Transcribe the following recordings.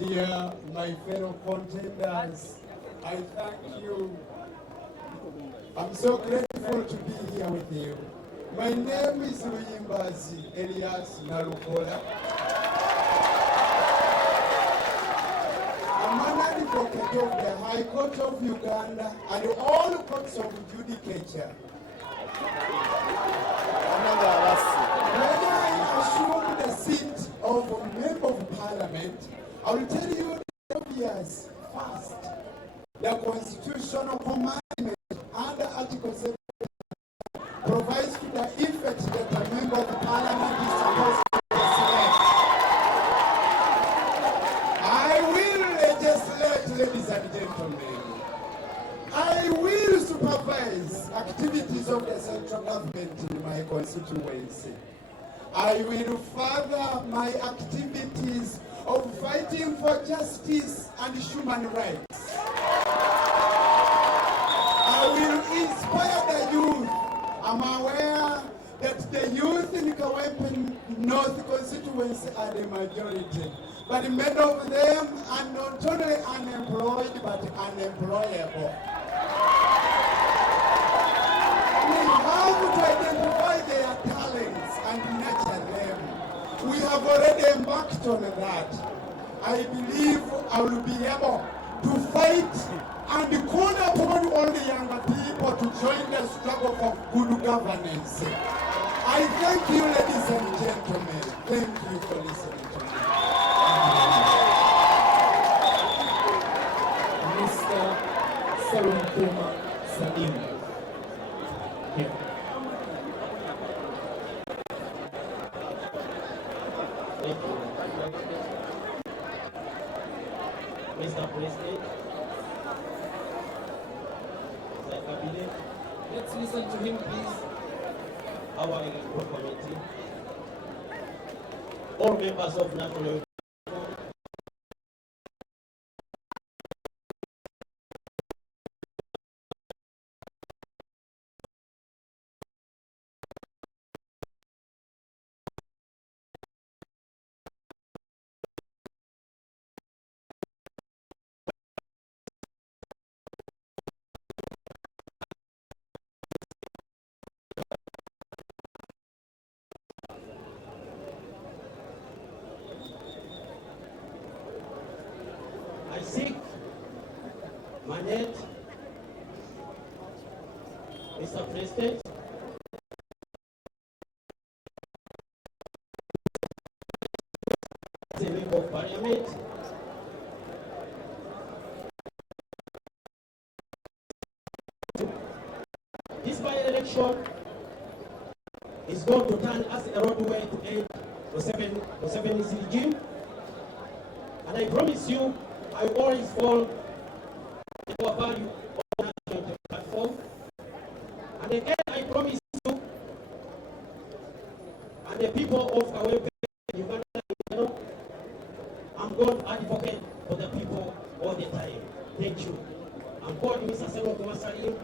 Dear my fellow contenders, I thank you. I'm so grateful to be here with you. My name is Luyimbazi Elias Nalukola. I'm an advocate of the High Court of Uganda and all courts of judicature. When I assume the seat of a member of parliament, I will tell you the obvious first. The constitutional commandment under Article 7 provides to the effect that a member of parliament is supposed to legislate. I will legislate, ladies and gentlemen. I will supervise activities of the central government in my constituency. I will further my activities of fighting for justice and human rights. I will inspire the youth. I'm aware that the youth in Kawempe North constituency are the majority, but many of them are not only unemployed but unemployable. We have to identify their talents and nurture them. We have already embarked on that. I believe I will be able to fight and call upon all the younger people to join the struggle for good governance. I thank you, ladies and gentlemen. Thank you for listening to me. Mr. Salunkuma Salim. Here. Thank you. Mr. President, let's listen to him, please. Our electoral committee, all members of National I seek mandate, Mr. President, as a member of Parliament, this by-election is going to turn as a roadway to end Museveni's regime, and I promise you, I always fall in our value on national platform. And again, I promise you and the people of Kawempe, Uganda, I'm going to advocate for the people all the time. Thank you. I'm called Mr. Salunkuma Salim,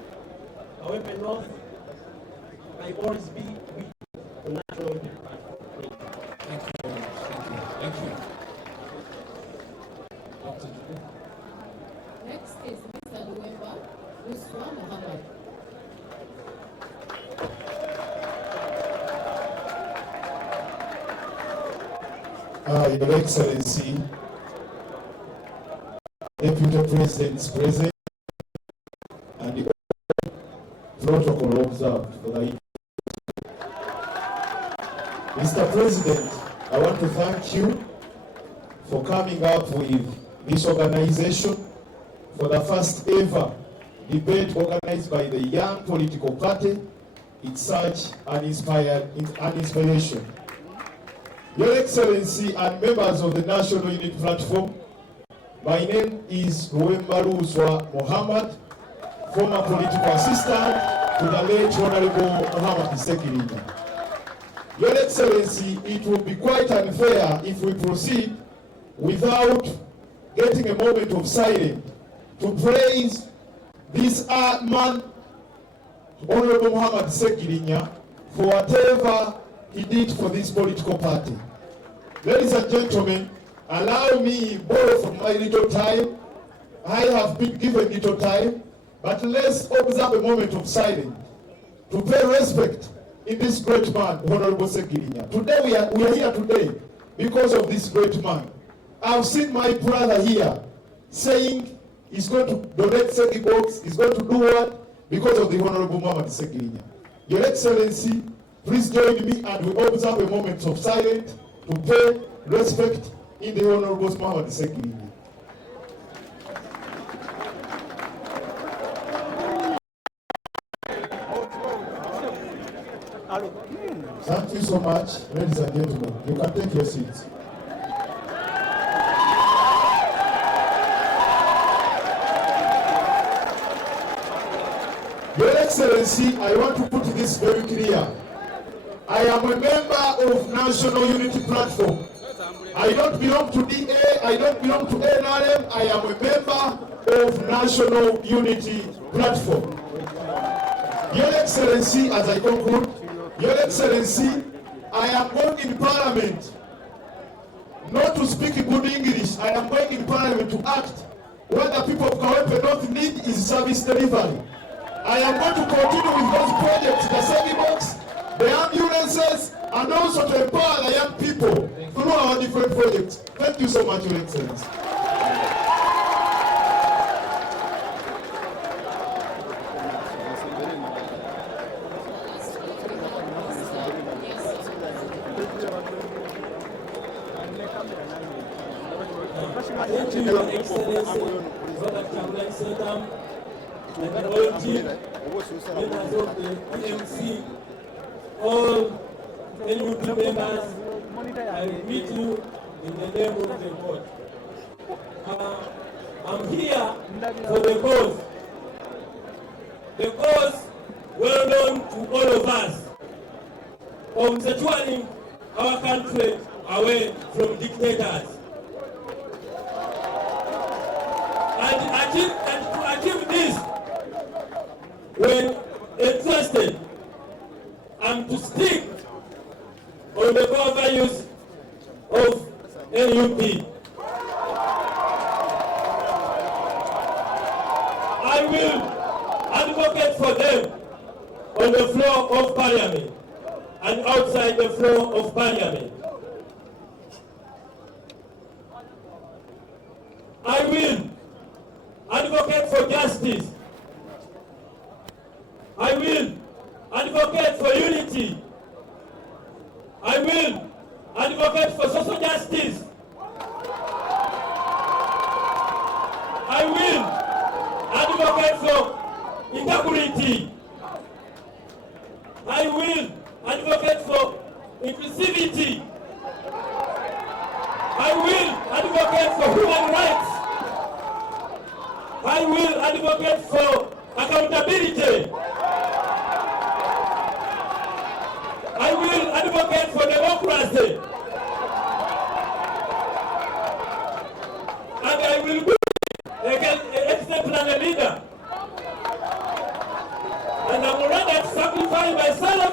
Kawempe North. I always be with the national platform. Thank you very much. Thank you. Next is Mr. Kawempe Uswa Muhammad. Your Excellency, Deputy Presidents present, and the protocol observed for the Mr. President, I want to thank you for coming up with this organization for the first ever debate organized by the young political party. It's such an inspiration. Your Excellency and members of the National Unity Platform, my name is Oluzungu Muhammad, former political assistant to the late Honorable Muhammad Sekirinya. Your Excellency, it will be quite unfair if we proceed without getting a moment of silence to praise this man, Honorable Muhammad Sekirinya, for whatever he did for this political party. Ladies and gentlemen, Allow me borrow from my little time. I have been given little time, but let's observe a moment of silence to pay respect in this great man, Honorable Sekirinya. Today we are here today because of this great man. I've seen my brother here saying he's going to donate Seki box, he's going to do what? Because of the Honorable Muhammad Sekirinya. Your Excellency, please join me and we observe a moment of silence to pay respect in the Honorable Muhammad Sekirinya. Thank you so much, ladies and gentlemen. You can take your seats. Your Excellency, I want to put this very clear. I am a member of National Unity Platform. I don't belong to DA, I don't belong to NRM, I am a member of National Unity Platform. Your Excellency, as I conclude, Your Excellency, I am going in Parliament not to speak good English. I am going in Parliament to act. What the people of Kawempe North need is service delivery. I am going to continue with those projects, the Seki box, the ambulances, and also to empower the young people through our different projects. Thank you so much, Your Excellency. Thank you, Your Excellency, Brother Kawempe Sedam, and the whole team, members of the PMC, all NUP members, I greet you in the name of the God. I'm here for the cause. The cause well known to all of us of securing our country away from dictators. And to achieve this, when entrusted, and to stick on the core values of NUP. I will advocate for them on the floor of Parliament and outside the floor of Parliament. I will advocate for justice. I will advocate for unity. I will advocate for social justice. I will advocate for integrity. I will advocate for inclusivity. I will advocate for human rights. I will advocate for accountability. I will advocate for democracy. And I will be an exemplary leader. And I'm ready to sacrifice myself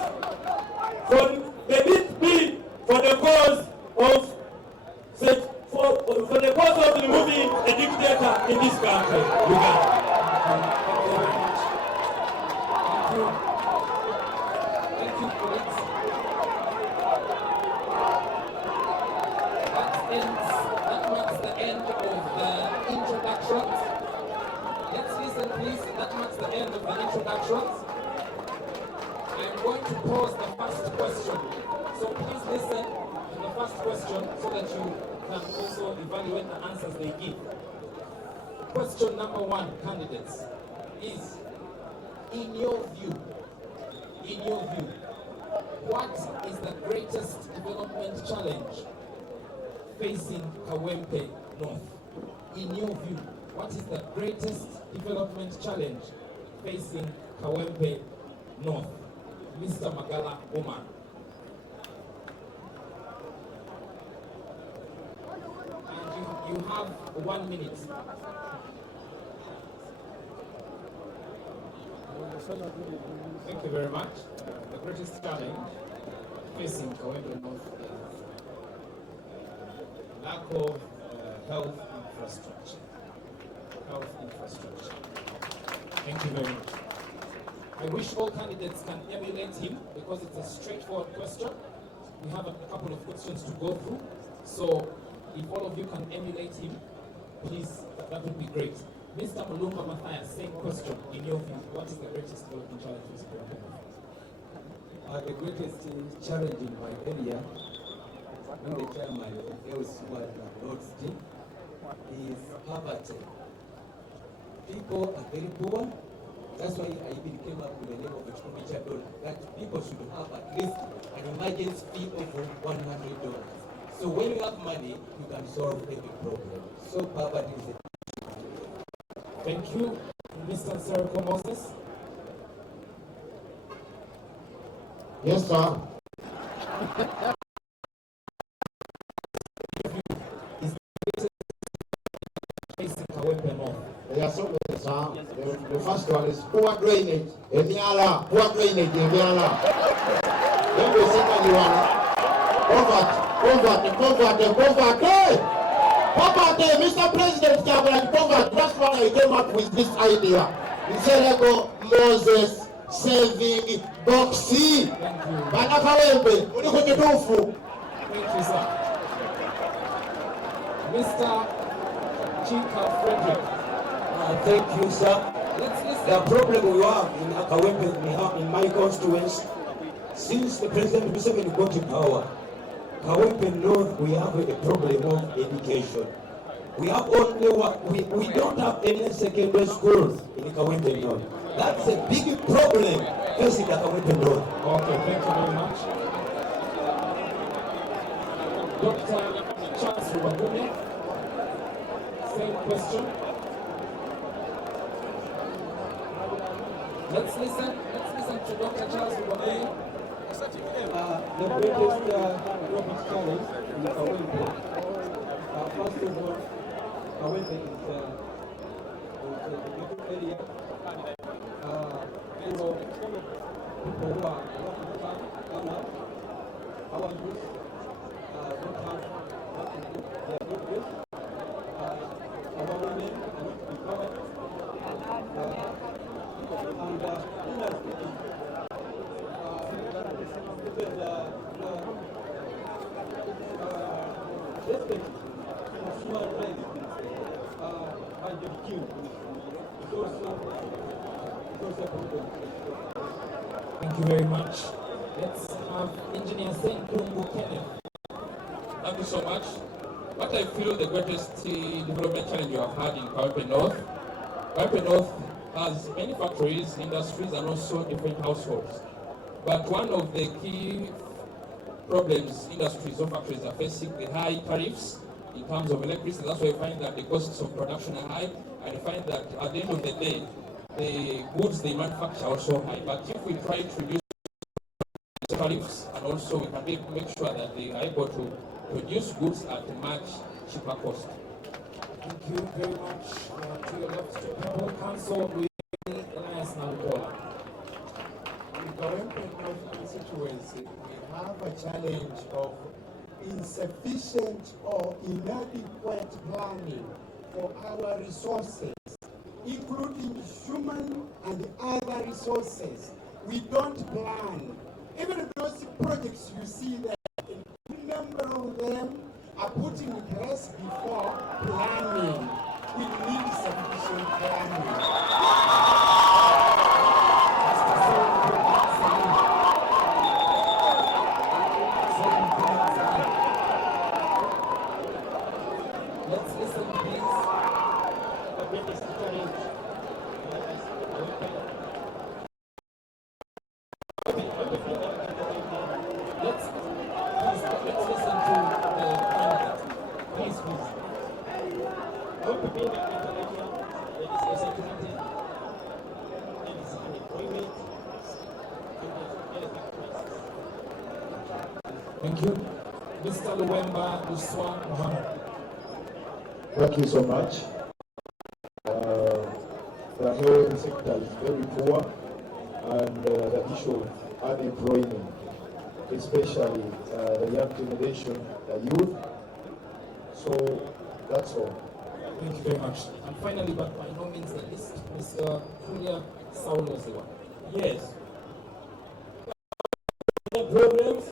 for the cause of for the cause of removing a dictator in this country, Uganda. Thank you, colleagues. That marks the end of the introductions. Let's listen, please. That marks the end of the introductions. I'm going to pose the first question. So please listen to the first question so that you can also evaluate the answers they give. Question number one, candidates, is, in your view, what is the greatest development challenge facing Kawempe North? In your view, what is the greatest development challenge facing Kawempe North? Mr. Magala Omar. And you have 1 minute. Thank you very much. The greatest challenge facing Kawempe North is lack of health infrastructure. Health infrastructure. Thank you very much. I wish all candidates can emulate him because it's a straightforward question. We have a couple of questions to go through. So if all of you can emulate him, please, that would be great. Mr. Mulumba Matthias, same question. In your view, what is the greatest development challenge for Kawempe? The greatest challenge in my area, when the chairman of elsewhere Lord's team, is poverty. People are very poor. That's why I even came up with the name of expenditure dollar, that people should have at least an emergency fee of $100. So when you have money, you can solve any problem. So poverty is a... Thank you, Mr. Seriko Moses. Yes, sir. Yes, sir. The first one is poor drainage, Emiala, poor drainage, Emiala. Then the second one, poverty. Poverty, Mr. President, poverty. That's why I came up with this idea. Seriko Moses saving boxy. Bana Kawempe, unikujitufu. Thank you, sir. Mr. Chika Frederick. Thank you, sir. The problem we have in Kawempe, we have in my constituency, since the President Museveni got in power, Kawempe North, we have a problem of education. We have only we don't have any secondary schools in Kawempe North. That's a big problem facing the Kawempe North. Okay, thank you very much. Dr. Charles Rubagumya, same question. Let's listen to Dr. Charles Rubagumya. The greatest development challenge in Kawempe, first of all, Kawempe is a little area. People who are working hard, our youth don't have what to do. They are not good. Our women are not empowered. And Thank you very much. Let's have Engineer Senkungu Kenneth. Thank you so much. What I feel the greatest development challenge you have had in Kawempe North. Kawempe North has many factories, industries, and also different households. But one of the key problems industries or factories are facing the high tariffs in terms of electricity. That's why you find that the costs of production are high, and you find that at the end of the day, the goods they manufacture are also high. But if we try to reduce tariffs, and also we can make sure that they are able to produce goods at a much cheaper cost. Thank you very much to your left. People Council with Elias Nangola. In Kawempe North constituency, we have a challenge of insufficient or inadequate planning for our resources, including human and other resources. We don't plan. Even those projects you see there, a number of them are put in place before planning. We need sufficient planning. Let's listen, please. The greatest challenge. Let's listen to the candidate. Please. Thank you. Mr. Luwemba Uswa Mohammed. Thank you so much. The health sector is very poor, and the issue of unemployment, especially the young generation, the youth. So That's all. Thank you very much. And finally, but by no means the least, Mr. Kulia Saulosewa. Yes. Problems,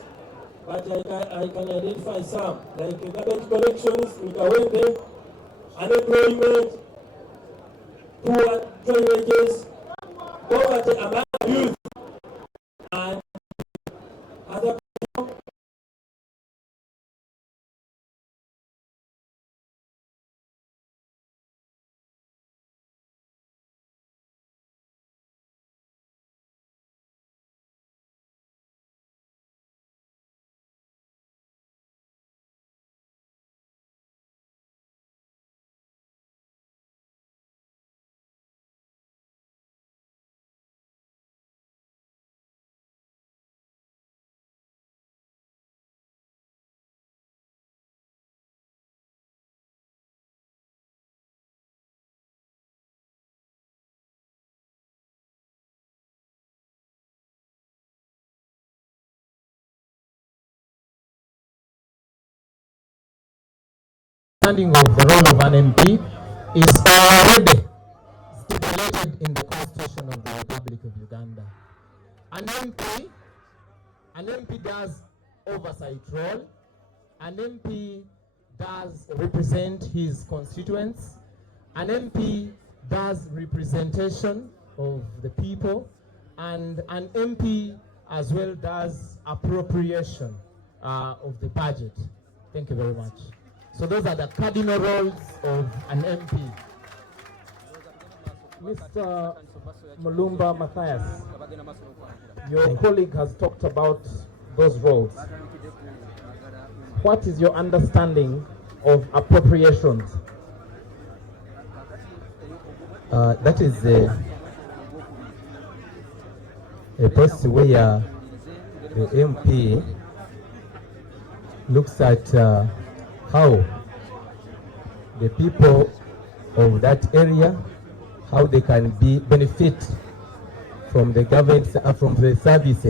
but I can identify some, like garbage collections in Kawempe, unemployment, poor wages, poverty among youth, and other people. Understanding of the role of an MP is already stipulated in the Constitution of the Republic of Uganda. An MP does oversight role. An MP does represent his constituents. An MP does representation of the people, and an MP as well does appropriation of the budget. Thank you very much. So those are the cardinal roles of an MP. Mr. Mulumba Matthias, your colleague has talked about those roles. What is your understanding of appropriations? That is a post where the MP looks at how the people of that area, how they can benefit from the government, from the service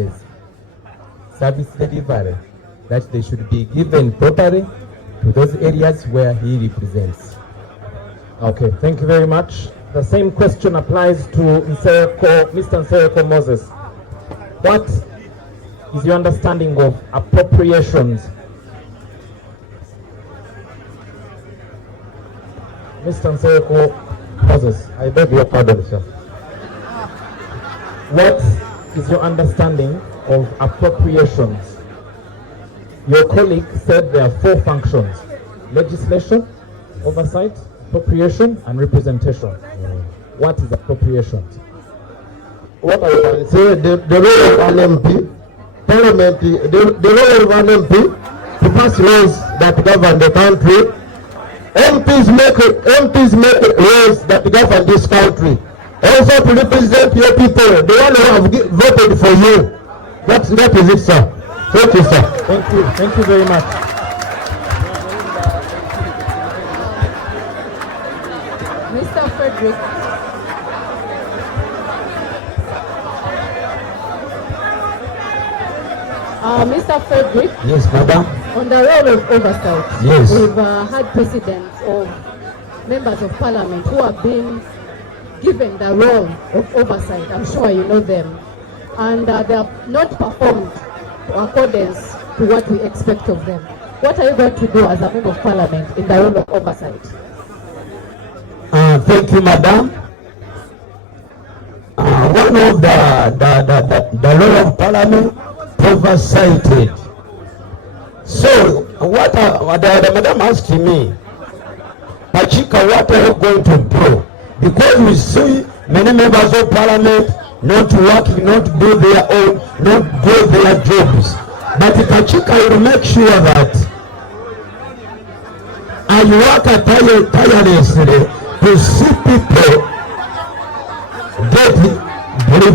delivery, that they should be given properly to those areas where he represents. Okay, thank you very much. The same question applies to Mr. Nsereko Moses. What is your understanding of appropriations? Mr. Nsereko Moses, I beg your pardon, sir. What is your understanding of appropriations? Your colleague said there are 4 functions: legislation, oversight, appropriation, and representation. What is appropriations? What I can say, the role of an MP, Parliament, the role of an MP to pass laws that govern the country. MPs make laws that govern this country. Also to represent your people, the one who have voted for you. That is it, sir. Thank you, sir. Thank you. Thank you very much. Mr. Frederick. Mr. Frederick. Yes, madam. On the role of oversight, yes, we've had precedents of members of parliament who have been given the role of oversight. I'm sure you know them. And they have not performed in accordance to what we expect of them. What are you going to do as a member of parliament in the role of oversight? Thank you, madam. One of the role of parliament oversighted. So, what the madam asked me, Pachika, what are you going to do? Because we see many members of parliament not working, not do their own, not do their jobs. But Pachika will make sure that I work tirelessly to see people get very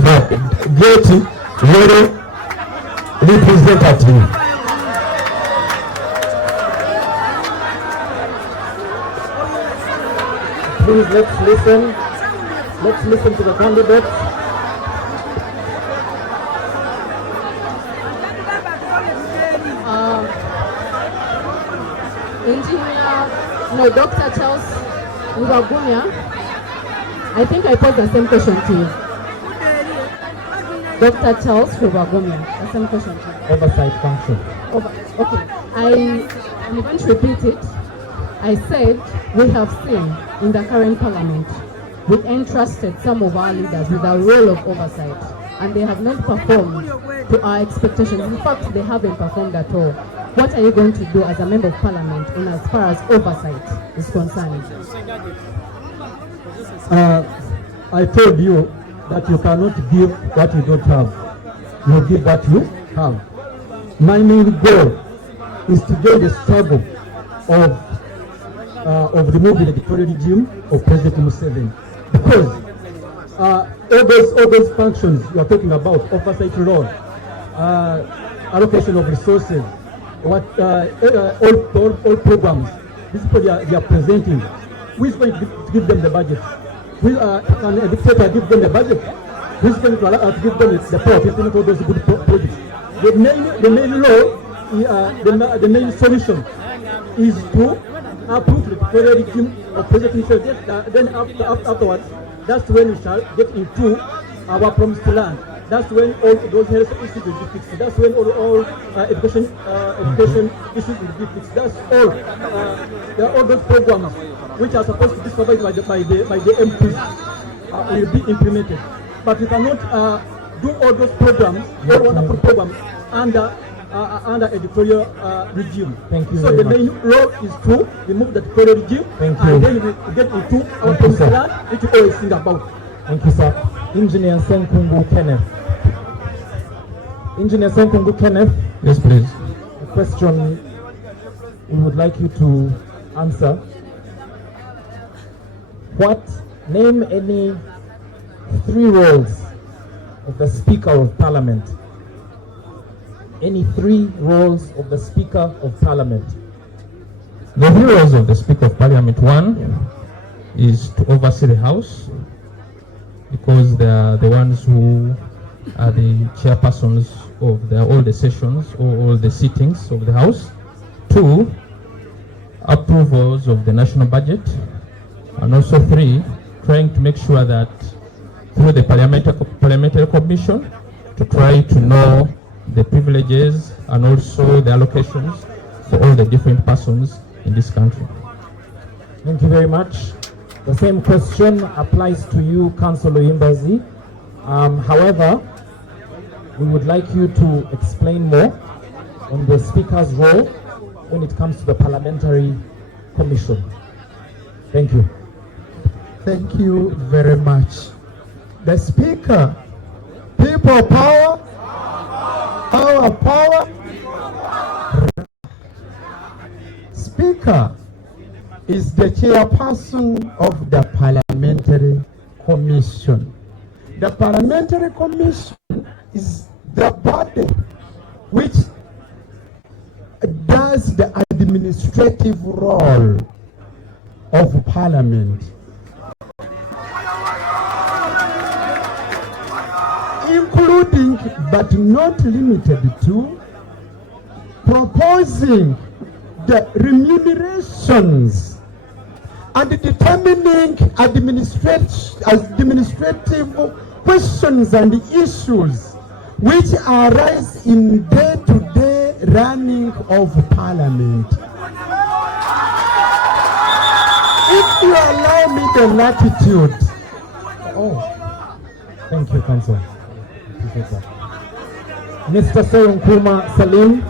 representative. Please, let's listen. Let's listen to the candidates. Engineer No, Dr. Charles Rubagumya, I think I posed the same question to you. Dr. Charles Rubagumya, the same question to you. Oversight function. Okay, I'm going to repeat it. I said we have seen in the current parliament, we entrusted some of our leaders with a role of oversight, and they have not performed to our expectations. In fact, they haven't performed at all. What are you going to do as a member of parliament in as far as oversight is concerned? I told you that you cannot give what you don't have. You give what you have. My main goal is to get the struggle of removing the dictatorial regime of President Museveni. Because all those functions you are talking about, oversight role, allocation of resources, all programs, these people they are presenting, who is going to give them the budget? Can a dictator give them the budget? Who is going to give them the power to implement all those good projects? The main solution is to approve the dictatorial regime of President Museveni. Then afterwards, that's when we shall get into our promised land. That's when all those health issues will be fixed. That's when all education issues will be fixed. That's all. There are all those programs which are supposed to be supervised by the MPs will be implemented. But you cannot do all those programs, all wonderful programs under editorial regime. Thank you. So the main role is to remove the editorial regime. Thank you. And then we get into our promised land, which we always think about. Thank you, sir. Engineer Senkungu Kenneth. Engineer Senkungu Kenneth. Yes, please. The question we would like you to answer. Name any 3 roles of the Speaker of Parliament. Any 3 roles of the Speaker of Parliament. The 3 roles of the Speaker of Parliament. 1 is to oversee the House, because they are the ones who are the chairpersons of all the sessions or all the sittings of the House. 2, approvals of the national budget. And also 3, trying to make sure that through the parliamentary commission to try to know the privileges and also the allocations for all the different persons in this country. Thank you very much. The same question applies to you, Councillor Imbazi. However, we would like you to explain more on the Speaker's role when it comes to the Parliamentary Commission. Thank you. Thank you very much. The Speaker, people power, power. Speaker is the chairperson of the Parliamentary Commission. The Parliamentary Commission is the body which does the administrative role of Parliament, including but not limited to proposing the remunerations and determining administrative questions and issues which arise in day-to-day running of Parliament. If you allow me the latitude. Thank you, Council. Mr. Serunkuma Salim.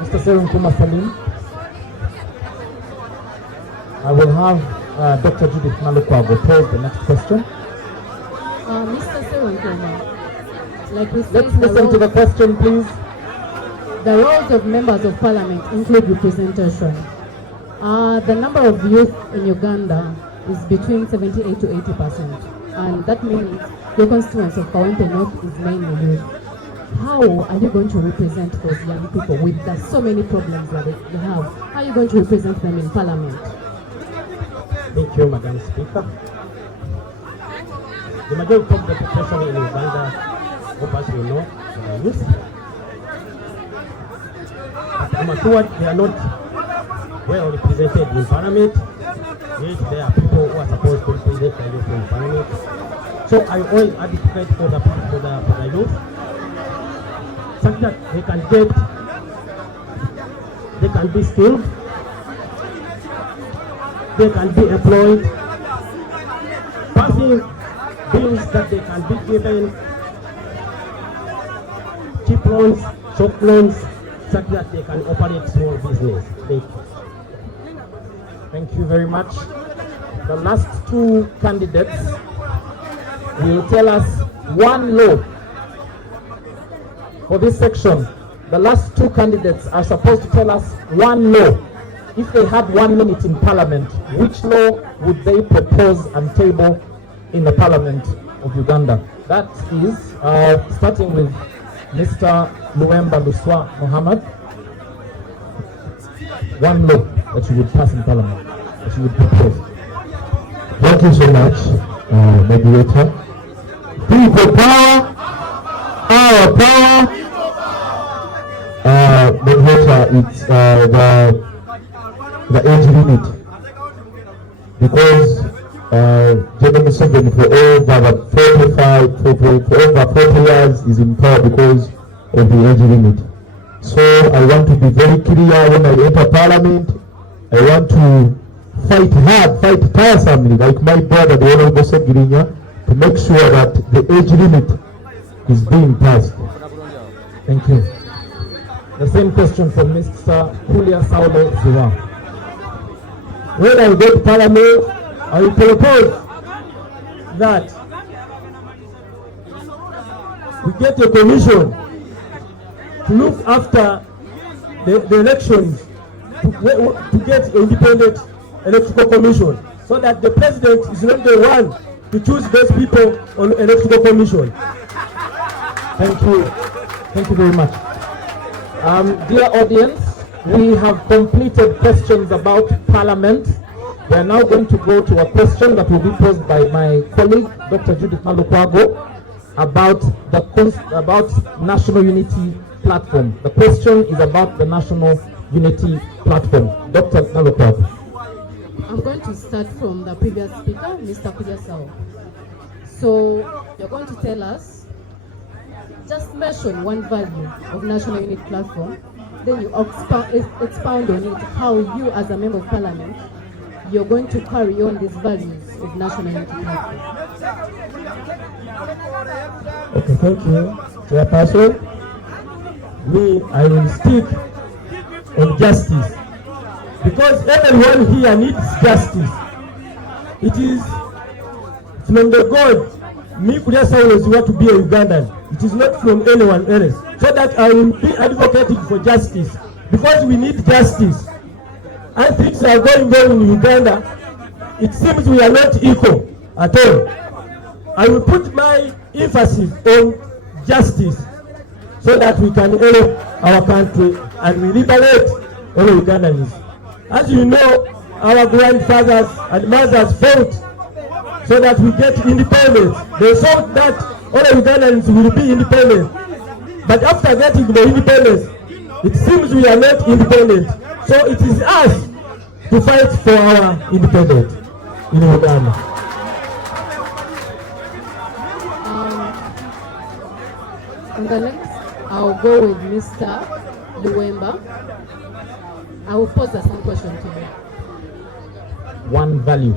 Mr. Serunkuma Salim. I will have Dr. Judith Malukwago pose the next question. Mr. Serunkuma, like we said, let's listen to the question, please. The roles of members of parliament include representation. The number of youth in Uganda is between 78 to 80%, and that means your constituency of Kawempe North is mainly youth. How are you going to represent those young people with so many problems that they have? How are you going to represent them in parliament? Thank you, Madam Speaker. The majority of the population in Uganda, what you know, are youth. But I'm assured they are not well represented in Parliament. Yet there are people who are supposed to represent the youth in Parliament. So I always advocate for the youth, such that they can be skilled, they can be employed, passing bills that they can be given cheap loans, short loans, such that they can operate small business. Thank you. Thank you very much. The last two candidates will tell us one law. For this section, the last two candidates are supposed to tell us one law. If they had 1 minute in Parliament, which law would they propose and table in the Parliament of Uganda? That is, starting with Mr. Luemba Luswa Mohammed. One law that you would pass in Parliament, that you would propose. Thank you so much, moderator. People power, our power. Moderator, it's the age limit, because General Museveni for over 40 years is in power because of the age limit. So I want to be very clear when I enter Parliament. I want to fight hard, fight tiresomely, like my brother, the Honorable Segirinya, to make sure that the age limit is being passed. Thank you. The same question from Mr. Julia Saulo Ziwa. When I go to Parliament, I will propose that we get a commission to look after the elections, to get an independent electoral commission, so that the president is not the one to choose those people on electoral commission. Thank you. Thank you very much. Dear audience, we have completed questions about Parliament. We are now going to go to a question that will be posed by my colleague, Dr. Judith Malukwago, about National Unity Platform. The question is about the National Unity Platform. Dr. Malukwago. I'm going to start from the previous speaker, Mr. Kujasao. So you're going to tell us, just mention one value of National Unity Platform, then you expound on it, how you as a member of Parliament, you're going to carry on these values of National Unity Platform. Okay, thank you, Chairperson. Me, I will stick on justice, because everyone here needs justice. It is from the God, me Kujasao was want to be a Ugandan. It is not from anyone else. So that I will be advocating for justice, because we need justice. And things are going on in Uganda. It seems we are not equal at all. I will put my emphasis on justice, so that we can help our country and we liberate all Ugandans. As you know, our grandfathers and mothers fought so that we get independence. They thought that all Ugandans will be independent. But after getting the independence, it seems we are not independent. So it is us to fight for our independence in Uganda. On the next, I'll go with Mr. Luemba. I will pose the same question to you. One value.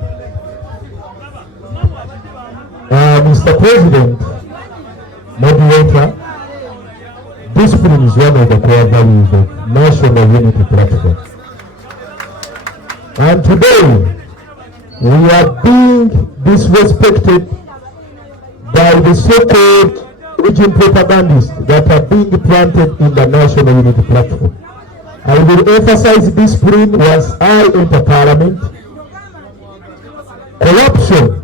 Mr. President, moderator, discipline is one of the core values of National Unity Platform. And today, we are being disrespected by the so-called region propagandists that are being planted in the National Unity Platform. I will emphasize discipline once I enter Parliament. Corruption.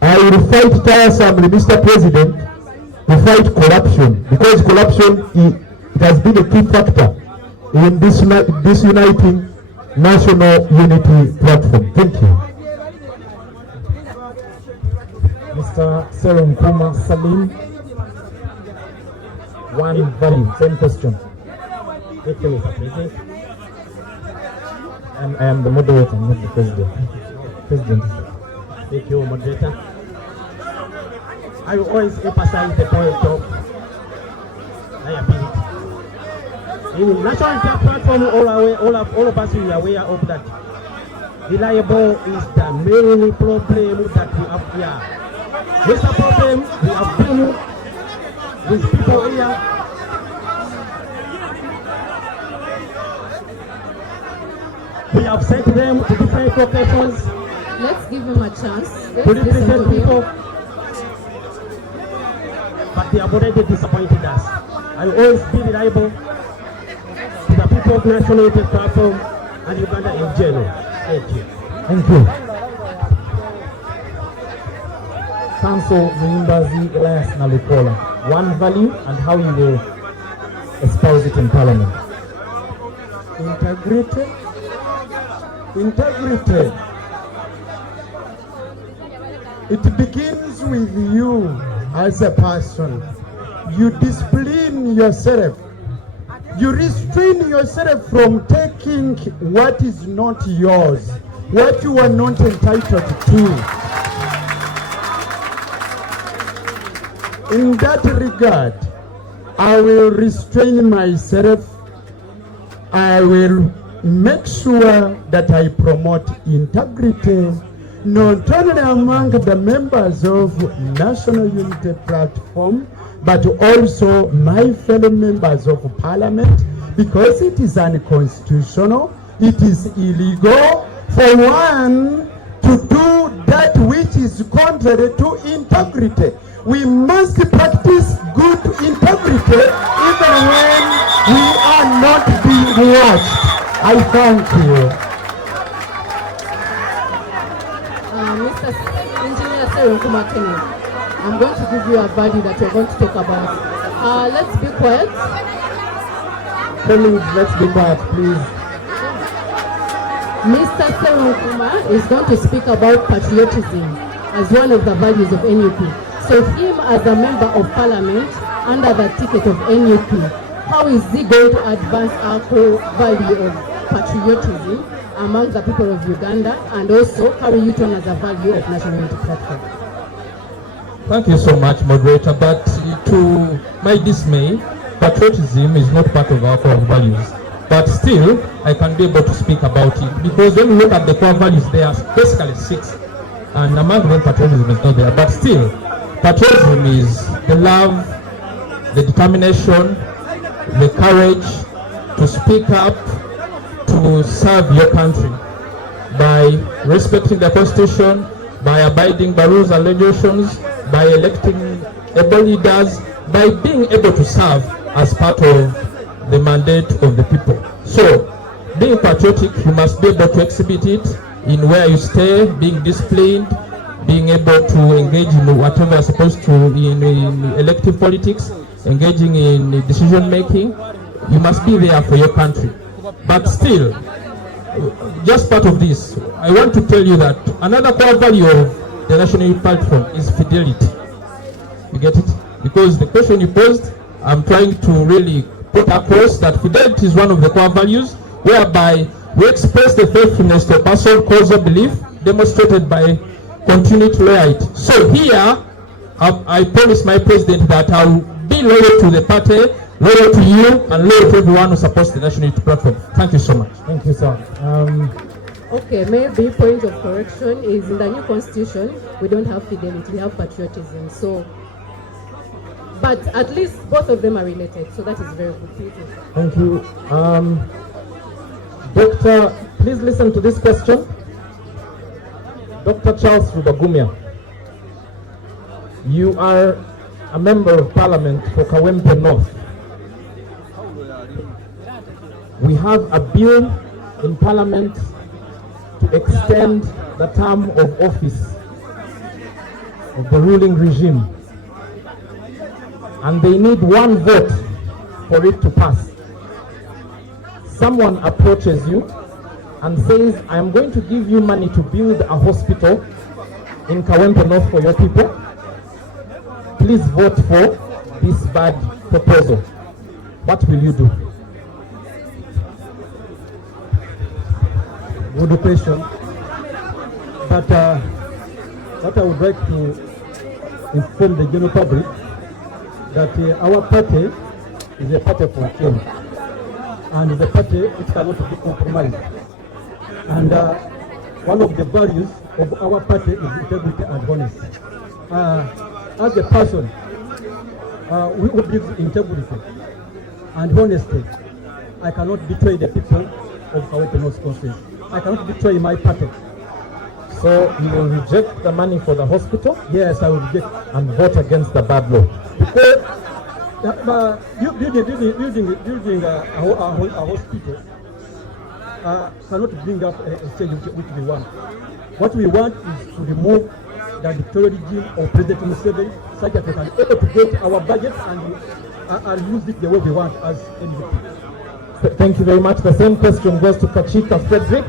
I will fight tiresomely, Mr. President, to fight corruption, because corruption it has been a key factor in this uniting National Unity Platform. Thank you. Mr. Serum Kuma Salim. One value, same question. Thank you, Mr. President. I am the moderator, not the president. President. Thank you, moderator. I will always emphasize the point of liability. In national platform, all of us are aware of that. Reliable is the main problem that we have here. What's the problem? We have problem with people here. We have sent them to different locations. Let's give him a chance. To represent people. But they have already disappointed us. I will always be reliable to the people of National Unity Platform and Uganda in general. Thank you. Thank you. Council Muimbazi Elias Nalukola. One value and how you will espouse it in Parliament. Integrity. Integrity. It begins with you as a person. You discipline yourself. You restrain yourself from taking what is not yours, what you are not entitled to. In that regard, I will restrain myself. I will make sure that I promote integrity, not only among the members of National Unity Platform, but also my fellow members of Parliament, because it is unconstitutional, it is illegal for one to do that which is contrary to integrity. We must practice good integrity even when we are not being watched. I thank you. Mr. Engineer Serunkuma Kenny, I'm going to give you a body that you're going to talk about. Let's be quiet. Colleagues, let's be quiet, please. Mr. Serunkuma is going to speak about patriotism as one of the values of NUP. So him as a member of Parliament under the ticket of NUP, how is he going to advance our core value of patriotism among the people of Uganda and also carry it on as a value of National Unity Platform? Thank you so much, moderator. But to my dismay, patriotism is not part of our core values. But still, I can be able to speak about it because when we look at the core values, there are basically 6, and among them, patriotism is not there. But still, patriotism is the love, the determination, the courage to speak up, to serve your country by respecting the Constitution, by abiding by rules and regulations, by electing able leaders, by being able to serve as part of the mandate of the people. So, being patriotic, you must be able to exhibit it in where you stay, being disciplined, being able to engage in whatever you're supposed to in elective politics, engaging in decision making. You must be there for your country. But still, just part of this, I want to tell you that another core value of the National Unity Platform is fidelity. You get it? Because the question you posed, I'm trying to really put across that fidelity is one of the core values, whereby we express the faithfulness to a personal cause of belief demonstrated by continued loyalty. So here, I promise my president that I will be loyal to the party, loyal to you, and loyal to everyone who supports the National Unity Platform. Thank you so much. Thank you, sir. Okay, maybe point of correction is in the new constitution, we don't have fidelity, we have patriotism. So, but at least both of them are related, so that is very good. Thank you. Doctor, please listen to this question. Dr. Charles Rubagumya, you are a member of Parliament for Kawempe North. We have a bill in Parliament to extend the term of office of the ruling regime, and they need one vote for it to pass. Someone approaches you and says, I am going to give you money to build a hospital in Kawempe North for your people. Please vote for this bad proposal. What will you do? good question. But what I would like to inform the general public that our party is a party for change, and is a party which cannot be compromised. And one of the values of our party is integrity and honesty. As a person, we believe integrity and honesty. I cannot betray the people of Kawempe North Constituency. I cannot betray my party. So you will reject the money for the hospital? Yes, I will reject. And vote against the bad law? Because building a hospital cannot bring up a change which we want. What we want is to remove the dictatorial regime of President Museveni, such that we can able to get our budget and use it the way we want as NUP. Thank you very much. The same question goes to Kachika Frederick.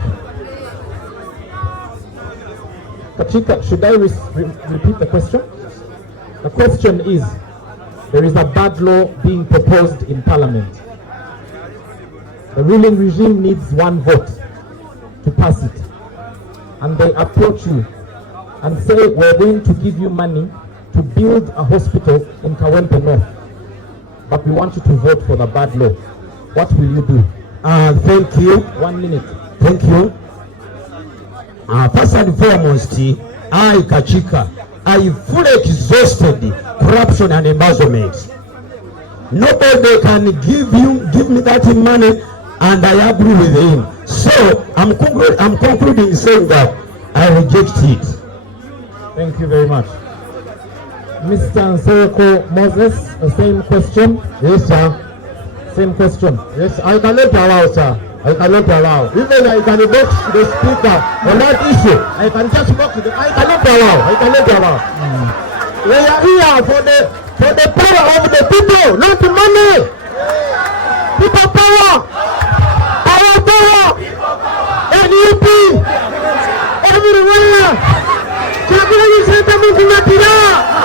Kachika, should I repeat the question? The question is, there is a bad law being proposed in Parliament. The ruling regime needs one vote to pass it. And they approach you and say, we're going to give you money to build a hospital in Kawempe North, but we want you to vote for the bad law. What will you do? Thank you. 1 minute. Thank you. First and foremost, I, Kachika, I fully exhausted corruption and embezzlement. Nobody can give me that money, and I agree with him. So I'm concluding saying that I reject it. Thank you very much. Mr. Nsereko Moses, the same question. Yes, sir. Same question. Yes, I cannot allow, sir. I cannot allow. Even I can box the speaker on that issue. I can just box the. I cannot allow. I cannot allow. We are here for the power of the people, not the money. People power. Power. NUP. Everywhere.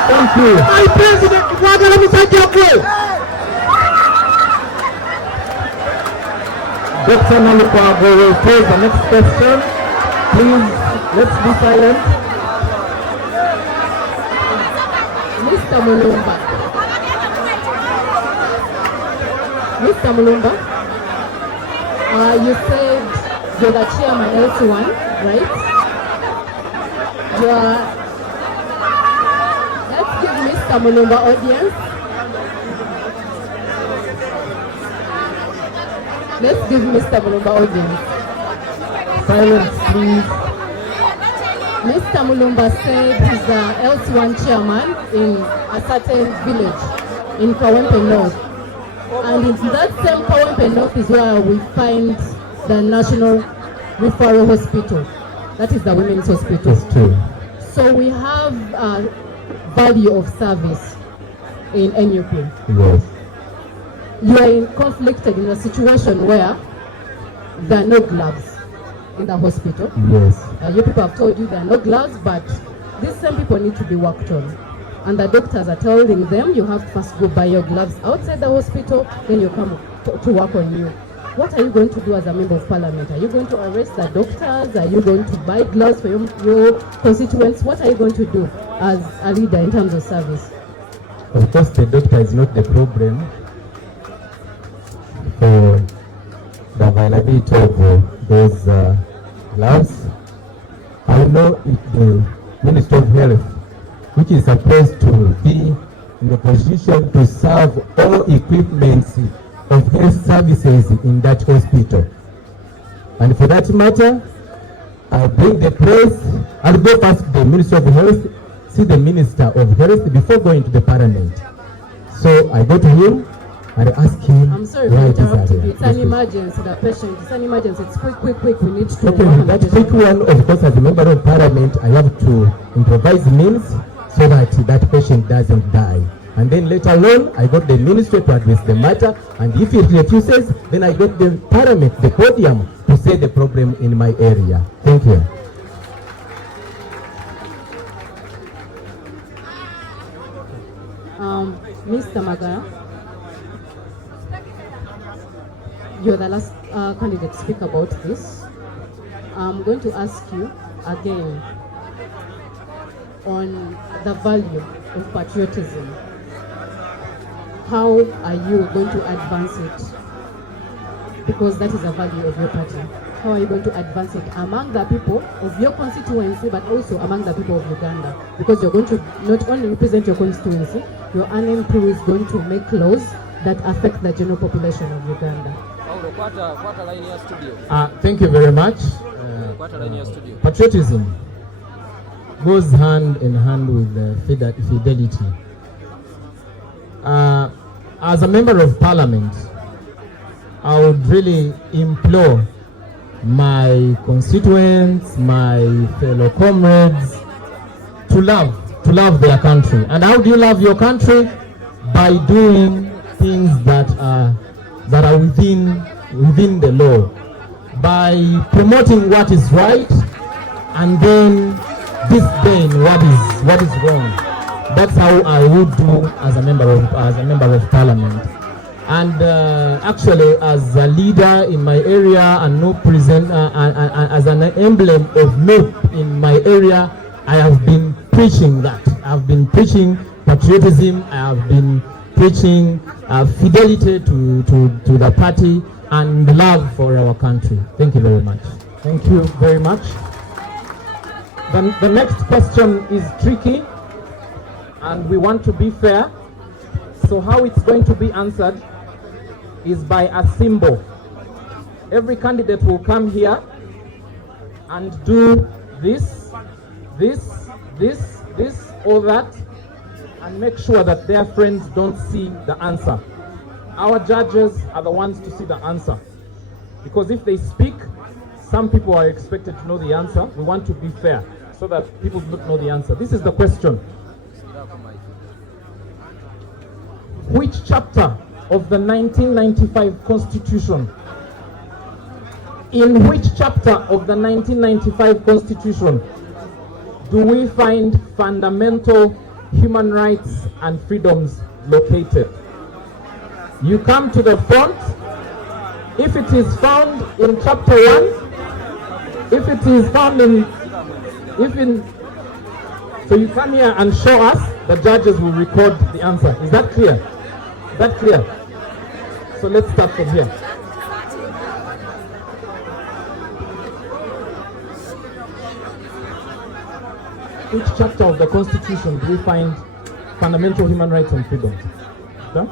Thank you. My president, Dr. Nalukwago will pose the next question. Please, let's be silent. Mr. Mulumba. Mr. Mulumba, you said you're the chairman L1, right? Let's give Mr. Mulumba audience. Let's give Mr. Mulumba audience. Silence, please. Mr. Mulumba said he's the L1 chairman in a certain village in Kawempe North. And in that same Kawempe North is where we find the National Referral Hospital. That is the women's hospital. That's true. So we have a value of service in NUP. Yes. You are conflicted in a situation where there are no gloves in the hospital. Yes. You people have told you there are no gloves, but these same people need to be worked on. And the doctors are telling them you have to first go buy your gloves outside the hospital, then you come to work on you. What are you going to do as a member of parliament? Are you going to arrest the doctors? Are you going to buy gloves for your constituents? What are you going to do as a leader in terms of service? Of course, the doctor is not the problem for the availability of those gloves. I know the Minister of Health, which is supposed to be in the position to serve all equipments of health services in that hospital. And for that matter, I bring the press, I'll go past the Minister of Health, see the Minister of Health before going to the Parliament. So I go to him and ask him. I'm sorry for interrupting you. It's an emergency, the patient. It's an emergency. It's quick. We need to. Okay, that quick one, of course, as a member of Parliament, I have to improvise means so that that patient doesn't die. And then later on, I got the ministry to address the matter, and if it refuses, then I got the Parliament, the podium, to say the problem in my area. Thank you. Mr. Magaya, you're the last candidate to speak about this. I'm going to ask you again on the value of patriotism. How are you going to advance it? Because that is a value of your party. How are you going to advance it among the people of your constituency, but also among the people of Uganda? Because you're going to not only represent your constituency, your NUP is going to make laws that affect the general population of Uganda. Thank you very much. Patriotism goes hand in hand with fidelity. As a member of parliament, I would really implore my constituents, my fellow comrades, to love their country. And how do you love your country? By doing things that are within the law, by promoting what is right and then disdain what is wrong. That's how I would do as a member of parliament. And actually, as a leader in my area and as an emblem of NUP in my area, I have been preaching that. I've been preaching patriotism. I have been preaching fidelity to the party and love for our country. Thank you very much. Thank you very much. The next question is tricky, and we want to be fair. So how it's going to be answered is by a symbol. Every candidate will come here and do this, or that, and make sure that their friends don't see the answer. Our judges are the ones to see the answer. Because if they speak, some people are expected to know the answer. We want to be fair so that people don't know the answer. This is the question. Which chapter of the 1995 Constitution, in which chapter of the 1995 Constitution do we find fundamental human rights and freedoms located? You come to the front. If it is found in chapter 1, if it is found so you come here and show us, the judges will record the answer. Is that clear? Is that clear? So let's start from here. Which chapter of the Constitution do we find fundamental human rights and freedoms? Okay?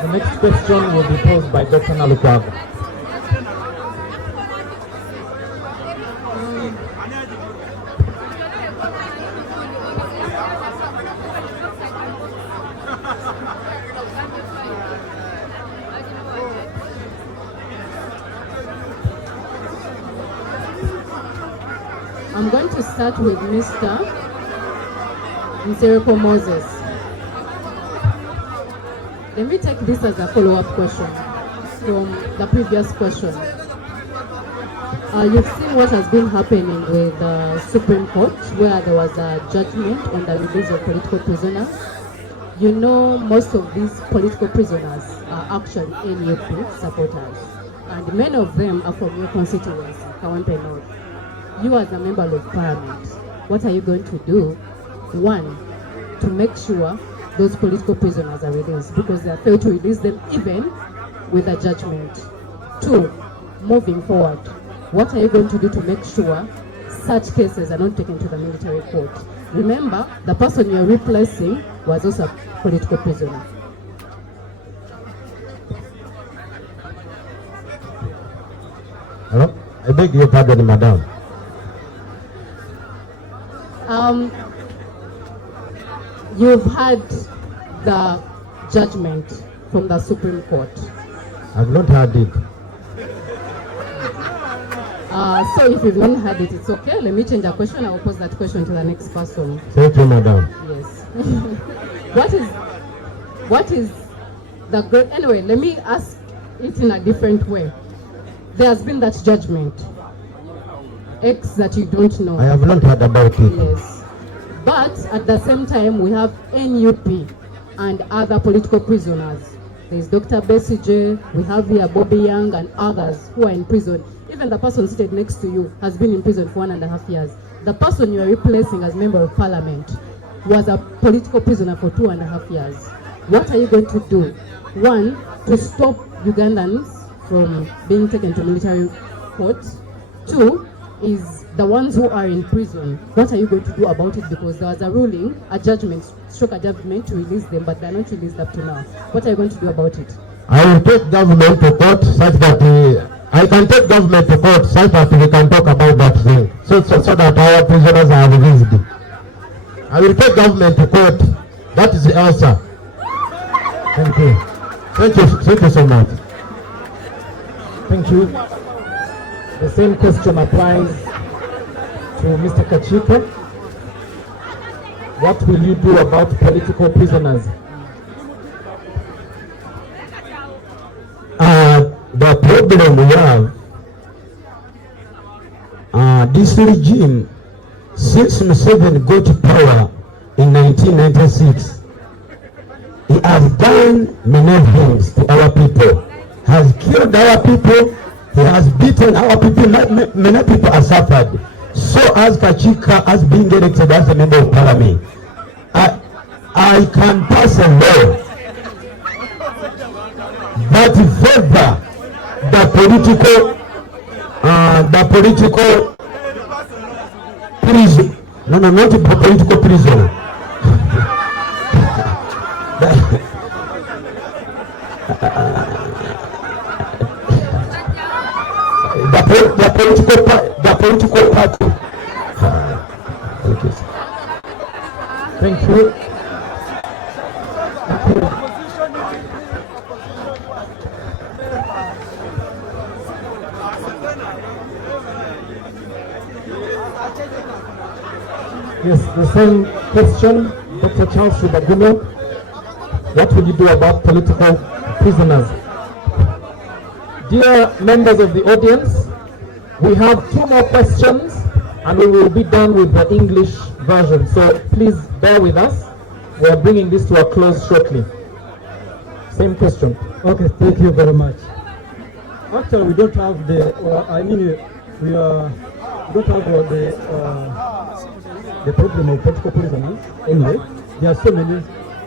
The next question will be posed by Dr. Nalukwago. I'm going to start with Mr. Nsereko Moses. Let me take this as a follow-up question from the previous question. You've seen what has been happening with the Supreme Court, where there was a judgment on the release of political prisoners. You know, most of these political prisoners are actually NUP supporters, and many of them are from your constituency, Kawempe North. You as a member of parliament, what are you going to do? One, to make sure those political prisoners are released, because they have failed to release them even with a judgment. Two, moving forward, what are you going to do to make sure such cases are not taken to the military court? Remember, the person you're replacing was also a political prisoner. Hello? I beg your pardon, madam. You've had the judgment from the Supreme Court. I've not heard it. So if you've not heard it, it's okay. Let me change the question. I will pose that question to the next person. Thank you, madam. Yes. What is the good? Anyway, let me ask it in a different way. There has been that judgment. X that you don't know. I have not heard about it. Yes. But at the same time, we have NUP and other political prisoners. There's Dr. Yabesimbyewo, we have here Bobby Young and others who are in prison. Even the person seated next to you has been in prison for 1.5 years. The person you are replacing as member of parliament was a political prisoner for 2.5 years. What are you going to do? One, to stop Ugandans from being taken to military court. Two, is the ones who are in prison. What are you going to do about it? Because there was a ruling, a judgment, struck a judgment to release them, but they're not released up to now. What are you going to do about it? I will take government to court such that I can take government to court such that we can talk about that thing, so that our prisoners are released. I will take government to court. That is the answer. Thank you. Thank you so much. Thank you. The same question applies to Mr. Kachiko. What will you do about political prisoners? The problem we have, this regime, since Museveni got to power in 1996, he has done many things to our people, has killed our people, he has beaten our people, many people have suffered. So as Kachika has been elected as a member of parliament, I can pass a law that further the political prison. No, not the political prison. The political party. Thank you. Yes, the same question, Dr. Charles Subagulo. What will you do about political prisoners? Dear members of the audience, we have 2 more questions and we will be done with the English version. So please bear with us. We are bringing this to a close shortly. Same question. Okay, thank you very much. Actually, we don't have the, we don't have the problem of political prisoners. Anyway, there are so many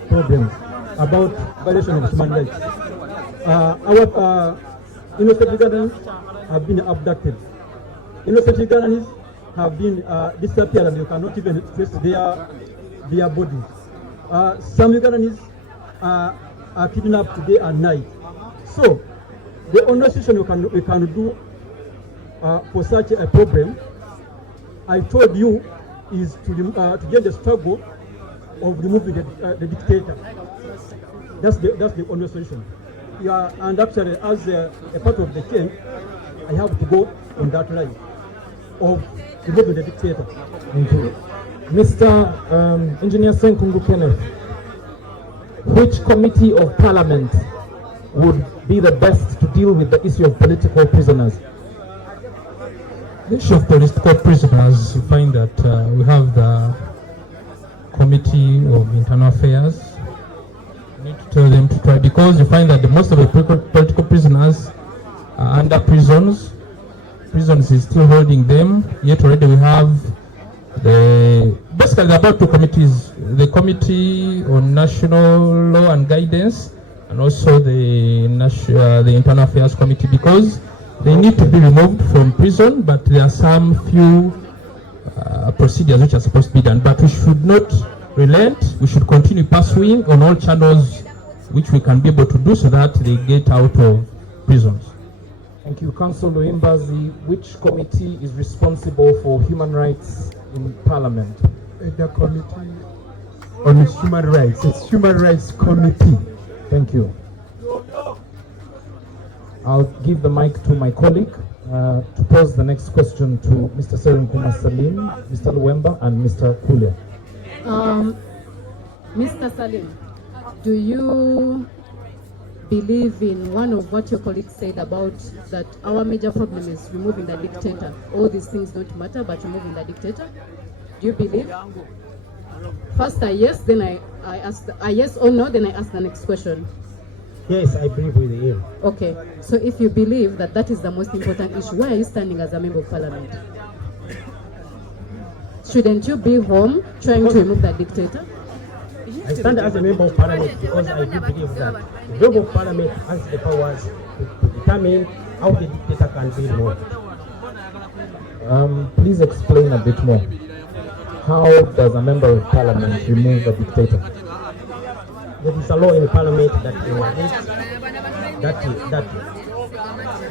problems about violation of human rights. Our innocent Ugandans have been abducted. Innocent Ugandans have been disappeared, and you cannot even trace their bodies. Some Ugandans are kidnapped today and night. So the only solution we can do for such a problem, I told you, is to get the struggle of removing the dictator. That's the only solution. Yeah, and actually, as a part of the change, I have to go on that line of removing the dictator. Thank you. Mr. Engineer Senkungu Kenneth, which committee of parliament would be the best to deal with the issue of political prisoners? The issue of political prisoners, you find that we have the Committee of Internal Affairs. We need to tell them to try, because you find that most of the political prisoners are under prisons. Prisons is still holding them, yet already we have basically there are about two committees, the Committee on National Law and Guidance and also the Internal Affairs Committee, because they need to be removed from prison, but there are some few procedures which are supposed to be done. But we should not relent. We should continue pursuing on all channels which we can be able to do so that they get out of prisons. Thank you. Councillor Luimbazi, which committee is responsible for human rights in Parliament? The Committee on Human Rights. It's Human Rights Committee. Thank you. I'll give the mic to my colleague to pose the next question to Mr. Serunkuma Salim, Mr. Luemba, and Mr. Kulia. Mr. Salim, do you believe in one of what your colleague said about that our major problem is removing the dictator? All these things don't matter, but removing the dictator? Do you believe? First a yes, then I ask a yes or no, then I ask the next question. Yes, I believe with him. Okay, so if you believe that that is the most important issue, why are you standing as a member of parliament? Shouldn't you be home trying to remove that dictator? I stand as a member of parliament because I do believe that the member of parliament has the powers to determine how the dictator can be removed. Please explain a bit more. How does a member of parliament remove a dictator? There is a law in parliament that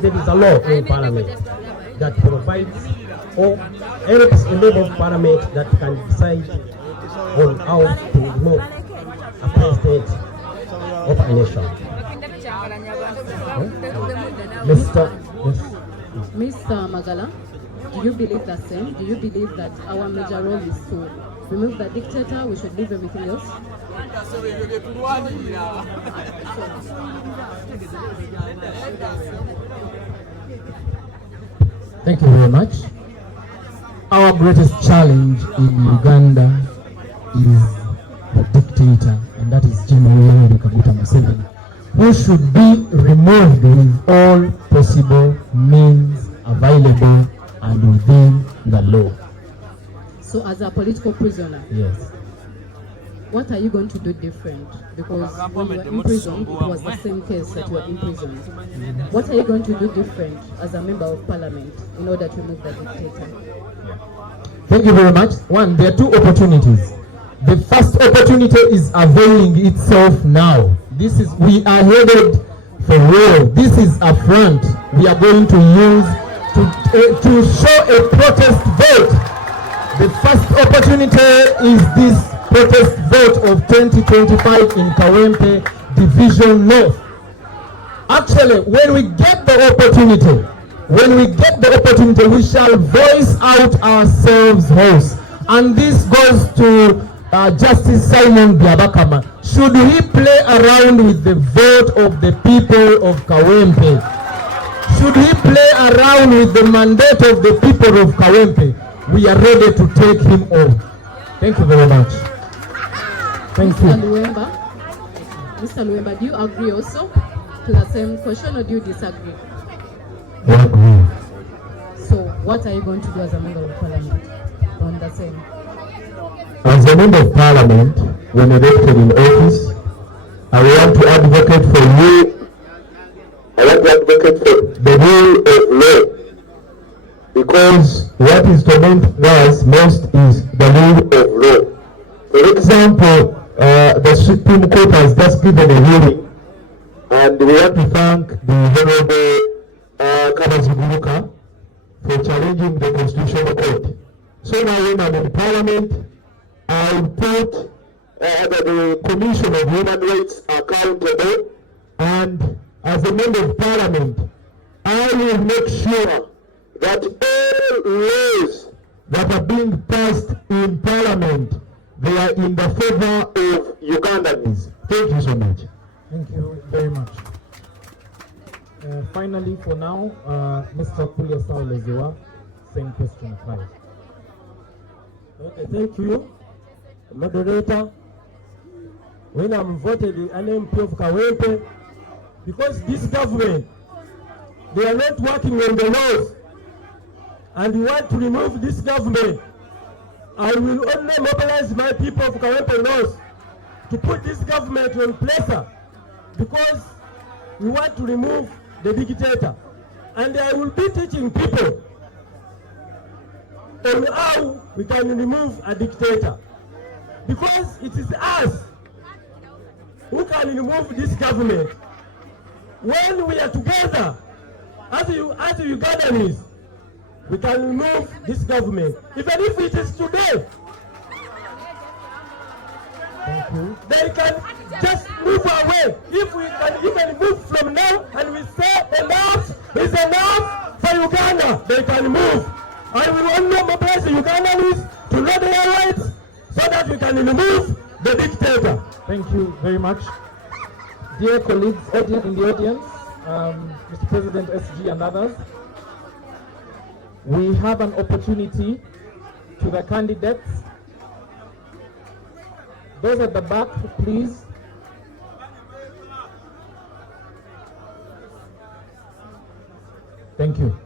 there is a law in parliament that provides or helps a member of parliament that can decide on how to remove a president of a nation. Mr. Magala, do you believe the same? Do you believe that our major role is to remove the dictator? We should leave everything else? Thank you very much. Our greatest challenge in Uganda is the dictator, and that is General Kaguta Museveni, who should be removed with all possible means available and within the law. So as a political prisoner? Yes. What are you going to do different? Because when you were in prison, it was the same case that you were in prison. What are you going to do different as a member of parliament in order to remove the dictator? Thank you very much. One, there are two opportunities. The first opportunity is availing itself now. We are headed for war. This is a front we are going to use to show a protest vote. The first opportunity is this protest vote of 2025 in Kawempe Division North. Actually, when we get the opportunity, we shall voice out ourselves house. And this goes to Justice Simon Biabakama. Should he play around with the vote of the people of Kawempe? Should he play around with the mandate of the people of Kawempe? We are ready to take him on. Thank you very much. Thank you. Mr. Luemba, do you agree also to the same question, or do you disagree? I agree. So what are you going to do as a member of parliament on the same? As a member of parliament, when elected in office, I want to advocate for you. I want to advocate for the rule of law. Because what is torment us most is the rule of law. For example, the Supreme Court has just given a hearing, and we want to thank the Honorable Kabaziguruka for challenging the Constitutional Court. So now when I'm in Parliament, I'll put the Commission of Human Rights accountable, and as a member of Parliament, I will make sure that all laws that are being passed in Parliament, they are in the favor of Ugandans. Thank you so much. Thank you very much. Finally, for now, Mr. Kulia Sauleziwa, same question applies. Okay, thank you, moderator. When I'm voted an MP of Kawempe, because this government, they are not working on the laws, and we want to remove this government, I will only mobilize my people of Kawempe North to put this government on place, because we want to remove the dictator. And I will be teaching people on how we can remove a dictator, because it is us who can remove this government. When we are together as Ugandans, we can remove this government, even if it is today. Thank you. They can just move away. If we can even move from now and we say enough is enough for Uganda, they can move. I will only mobilize the Ugandans to know their rights so that we can remove the dictator. Thank you very much. Dear colleagues in the audience, Mr. President, SG and others, we have an opportunity to the candidates. Those at the back, please. Thank you.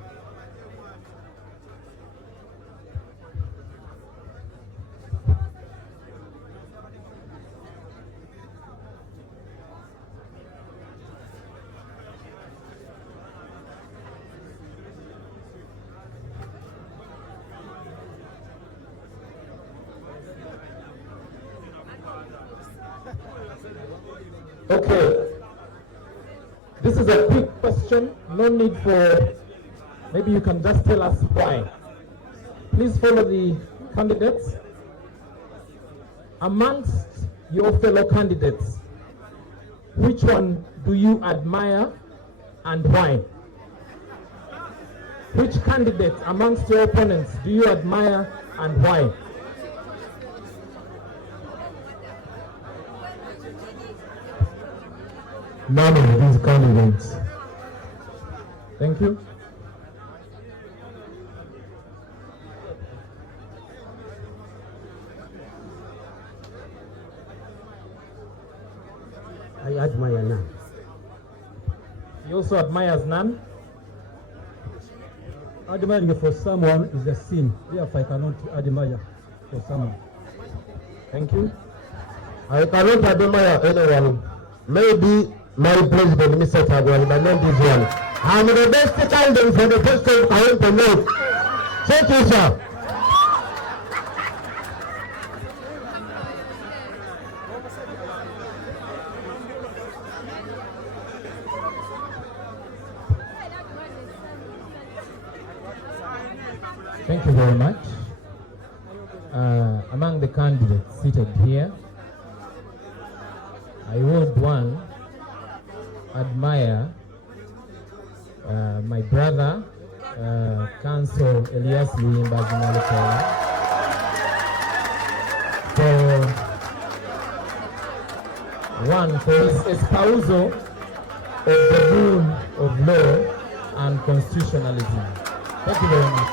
Okay, this is a quick question, no need for, maybe you can just tell us why. Please follow the candidates. Amongst your fellow candidates, which one do you admire and why? Which candidate amongst your opponents do you admire and why? None of these candidates. Thank you. I admire none. He also admires none. Admiring for someone is a sin. Therefore, I cannot admire for someone. Thank you. I cannot admire anyone. Maybe my president, Mr. Tagwani, but not this one. I'm the best candidate for the president of Kawempe North. Thank you, sir. Thank you very much. Among the candidates seated here, I would admire my brother, Council Elias Luimba Zinalekala, for his espousal of the rule of law and constitutionalism. Thank you very much.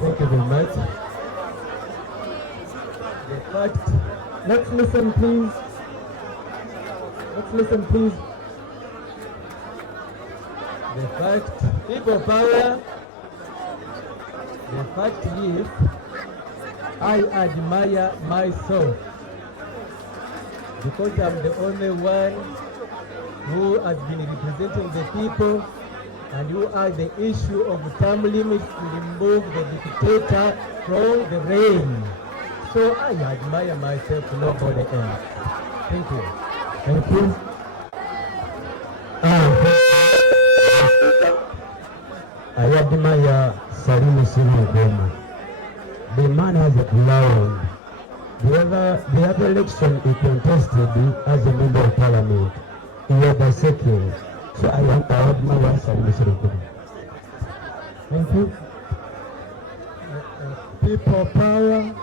Thank you very much. Let's listen, please. Let's listen, please. The fact, people power, the fact is, I admire myself because I'm the only one who has been representing the people and who has the issue of term limits to remove the dictator from the reign. So I admire myself, nobody else. Thank you. Thank you. I admire Salimi Simu. The man has learned. The other election he contested as a member of parliament. He was the second. So I want to add my words and Mr. Okudu. Thank you. People power.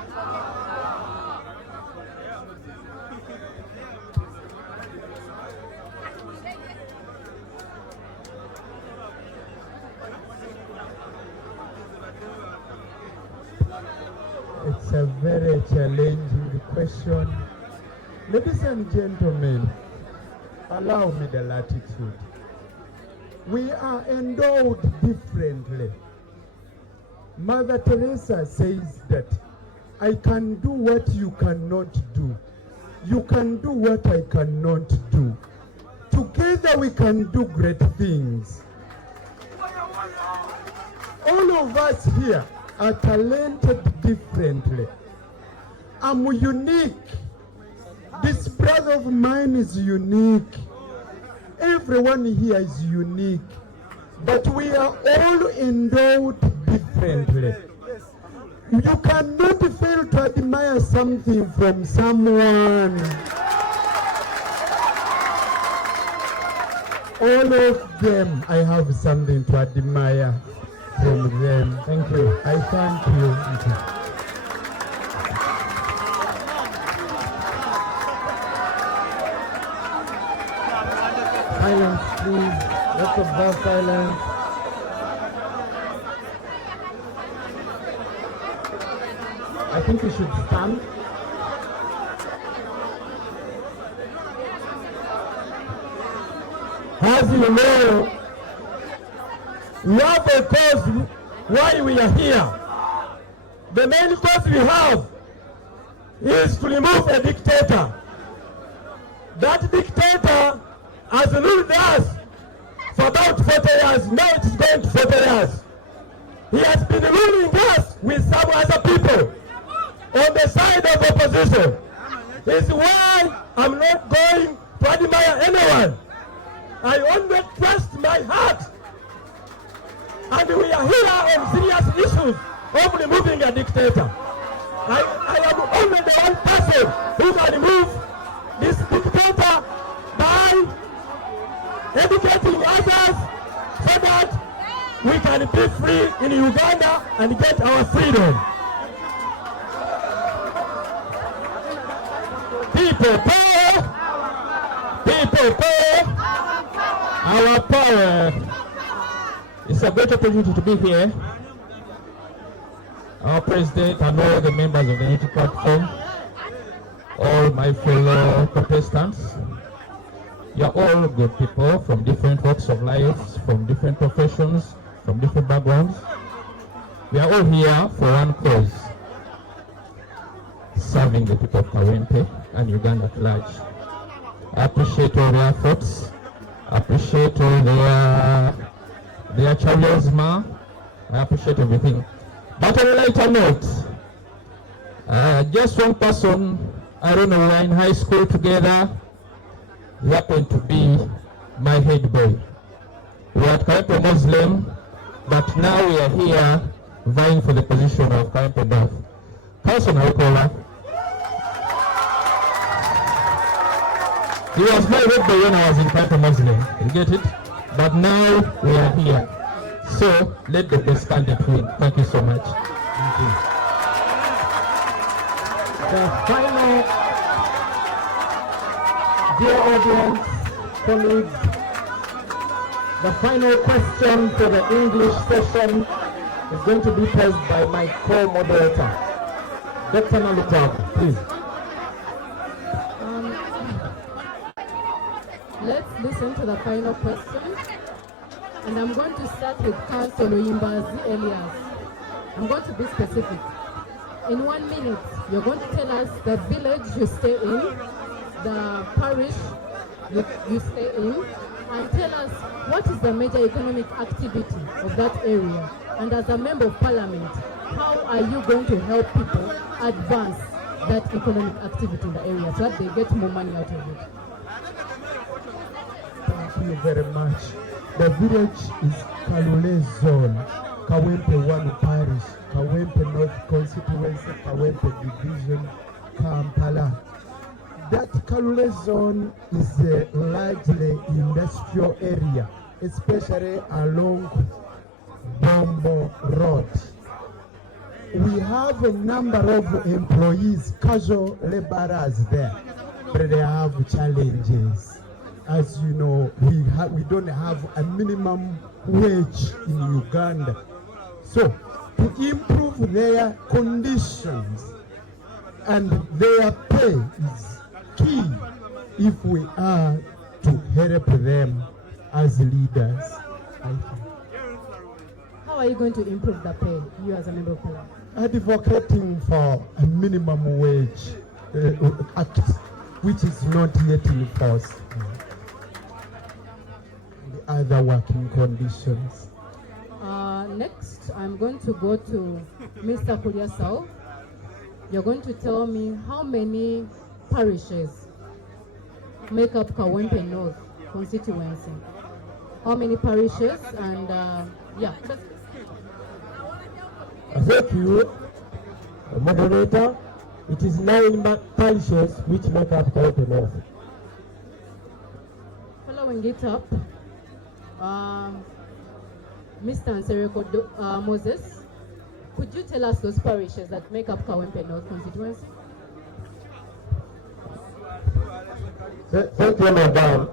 It's a very challenging question. Ladies and gentlemen, allow me the latitude. We are endowed differently. Mother Teresa says that I can do what you cannot do. You can do what I cannot do. Together we can do great things. All of us here are talented differently. I'm unique. This brother of mine is unique. Everyone here is unique. But we are all endowed differently. You cannot fail to admire something from someone. All of them, I have something to admire from them. Thank you. I thank you. Thank you. Silence, please. Let's observe silence. I think we should stand. As you know, we have a cause why we are here. The main cause we have is to remove a dictator. That dictator has ruled us for about 40 years. Now it is going to 40 years. He has been ruling us with some other people on the side of opposition. This is why I'm not going to admire anyone. I only trust my heart. And we are here on serious issues of removing a dictator. I am only the one person who can remove this dictator by educating others so that we can be free in Uganda and get our freedom. People power! People power! Our power! It's a great opportunity to be here. Our president and all the members of the Unity Platform, all my fellow Protestants, you are all good people from different walks of life, from different professions, from different backgrounds. We are all here for one cause: serving the people of Kawempe and Uganda at large. I appreciate all their efforts. I appreciate all their charisma. I appreciate everything. But on a lighter note, just one person, I don't know, we were in high school together. He happened to be my head boy. We are at Kawempe Muslim, but now we are here vying for the position of Kawempe Daf. Council Narukola. He was my head boy when I was in Kawempe Muslim. You get it? But now we are here. So let the best candidate win. Thank you so much. Thank you. The final, dear audience, colleagues, the final question for the English session is going to be posed by my co-moderator, Dr. Nalutab, please. Let's listen to the final question. And I'm going to start with Councillor Oyimbazi Elias. I'm going to be specific. In 1 minute, you're going to tell us the village you stay in, the parish you stay in, and tell us what is the major economic activity of that area. And as a member of parliament, how are you going to help people advance that economic activity in the area so that they get more money out of it? Thank you very much. The village is Kalule Zone, Kawempe 1 Parish, Kawempe North Constituency, Kawempe Division, Kampala. that Kalule zone is a largely industrial area, especially along Bombo Road. We have a number of employees, casual laborers there, but they have challenges. As you know, we don't have a minimum wage in Uganda. So, to improve their conditions and their pay is key if we are to help them as leaders. How are you going to improve the pay, you as a member of parliament? Advocating for a minimum wage act, which is not yet in force. The other working conditions. Next, I'm going to go to Mr. Kuliasao. You're going to tell me how many parishes make up Kawempe North constituency. How many parishes and yeah. Thank you, moderator. It is 9 parishes which make up Kawempe North. Following it up, Mr. Nsereko Moses, could you tell us those parishes that make up Kawempe North constituency? Thank you, madam.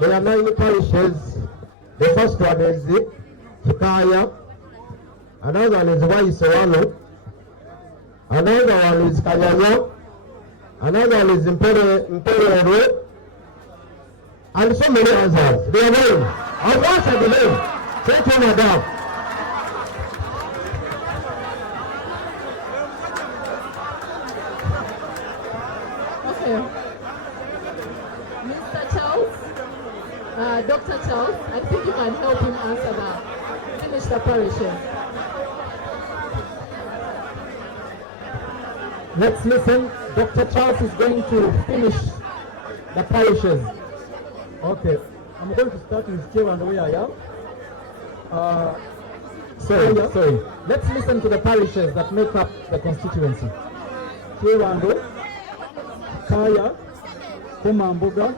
There are 9 parishes. The first one is Hikaya, another one is Waisewano, another one is Kanyanya, another one is Imperial, and so many others. They are named. I'll answer the name. Thank you, madam. Okay. Mr. Charles, Dr. Charles, I think you can help him answer that. Finish the parishes. Let's listen. Dr. Charles is going to finish the parishes. Okay, I'm going to start with Chair and where I am. Sorry. Let's listen to the parishes that make up the constituency. Chewando, Kaya, Komamboga,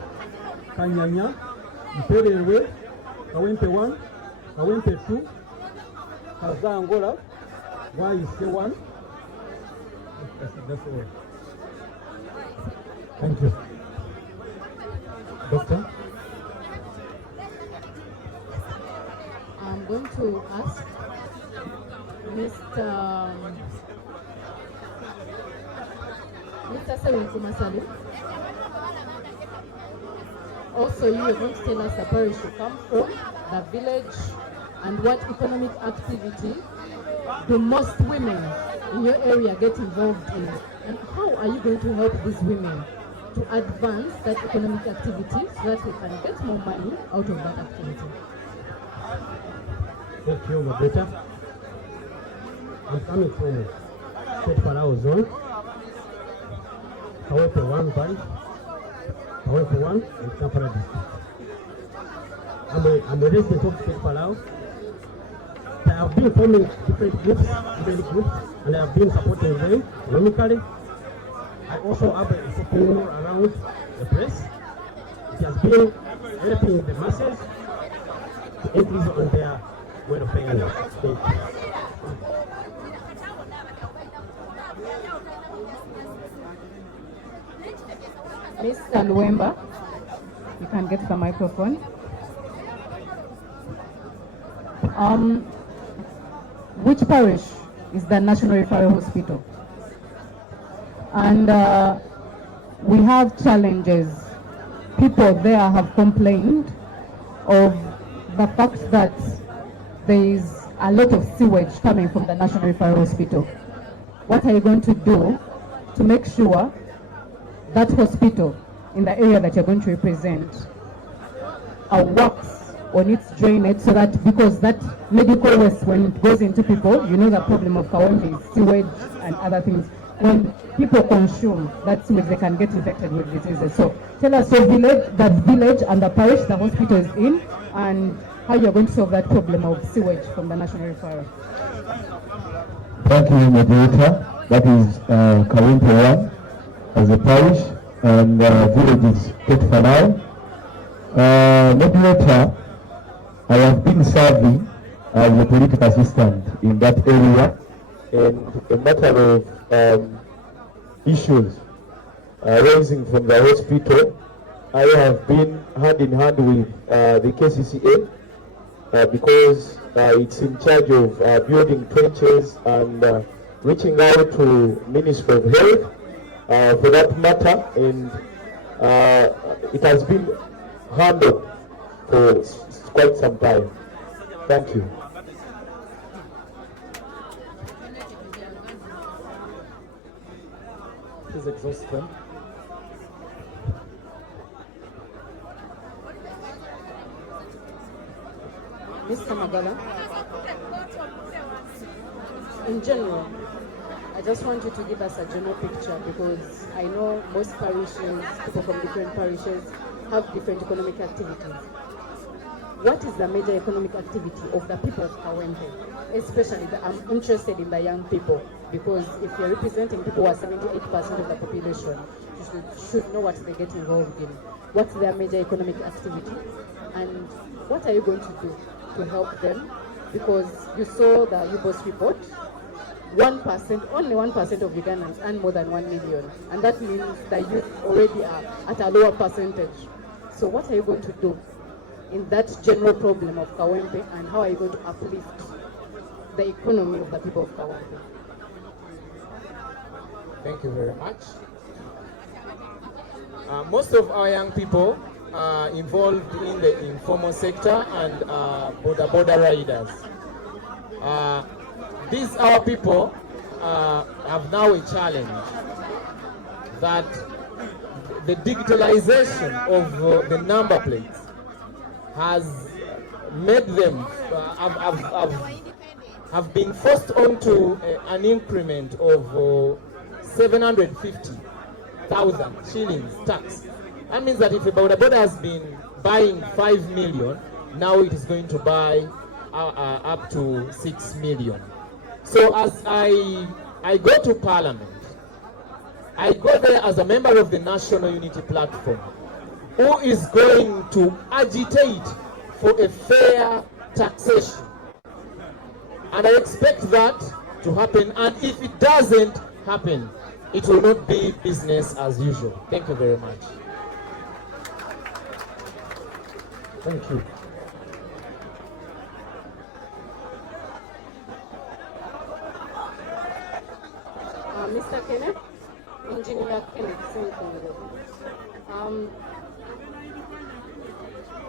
Kanyanya, Mpererwe, Kawempe 1, Kawempe 2, Kazangola, Waise 1. That's all. Thank you. Doctor? I'm going to ask Mr. Seven Kumasali. Also, you are going to tell us the parish you come from, the village, and what economic activity do most women in your area get involved in, and how are you going to help these women to advance that economic activity so that we can get more money out of that activity. Thank you, moderator. I'm coming from State Palau Zone, Kawempe 1 parish, Kawempe 1 and Kampala district. I'm a resident of State Palau. I have been forming different groups, and I have been supporting them economically. I also have a opinion around the press. It has been helping the masses to increase on their welfare. Thank you. Mr. Luemba, you can get the microphone. Which parish is the National Referral Hospital? And we have challenges. People there have complained of the fact that there is a lot of sewage coming from the National Referral Hospital. What are you going to do to make sure that hospital in the area that you're going to represent works on its drainage, so that, because that medical waste, when it goes into people, you know the problem of Kawempe is sewage and other things. When people consume that sewage, they can get infected with diseases. So tell us your village, that village and the parish the hospital is in, and how you're going to solve that problem of sewage from the National Referral. Thank you, moderator. That is Kawempe 1 as a parish. and villages put for now. Moderator, I have been serving as a political assistant in that area, and a matter of issues arising from the hospital, I have been hand in hand with the KCCA because it's in charge of building trenches and reaching out to Ministry of Health for that matter, and it has been handled for quite some time. Thank you. Please exhaust them. Mr. Magala, in general, I just want you to give us a general picture because I know most parishes, people from different parishes, have different economic activities. What is the major economic activity of the people of Kawempe? Especially, I'm interested in the young people because if you're representing people who are 78% of the population, you should know what they get involved in. What's their major economic activity? And what are you going to do to help them? Because you saw the UBOS report, 1%, only 1% of Ugandans earn more than 1 million. And that means the youth already are at a lower percentage. So what are you going to do in that general problem of Kawempe, and how are you going to uplift the economy of the people of Kawempe? Thank you very much. Most of our young people are involved in the informal sector and border riders. These our people have now a challenge that the digitalization of the number plates has made them have been forced onto an increment of 750,000 shillings tax. That means that if a boda has been buying 5 million, now it is going to buy up to 6 million. So as I go to Parliament, I go there as a member of the National Unity Platform, who is going to agitate for a fair taxation. And I expect that to happen, and if it doesn't happen, it will not be business as usual. Thank you very much. Thank you. Mr. Kenneth, Engineer Kenneth,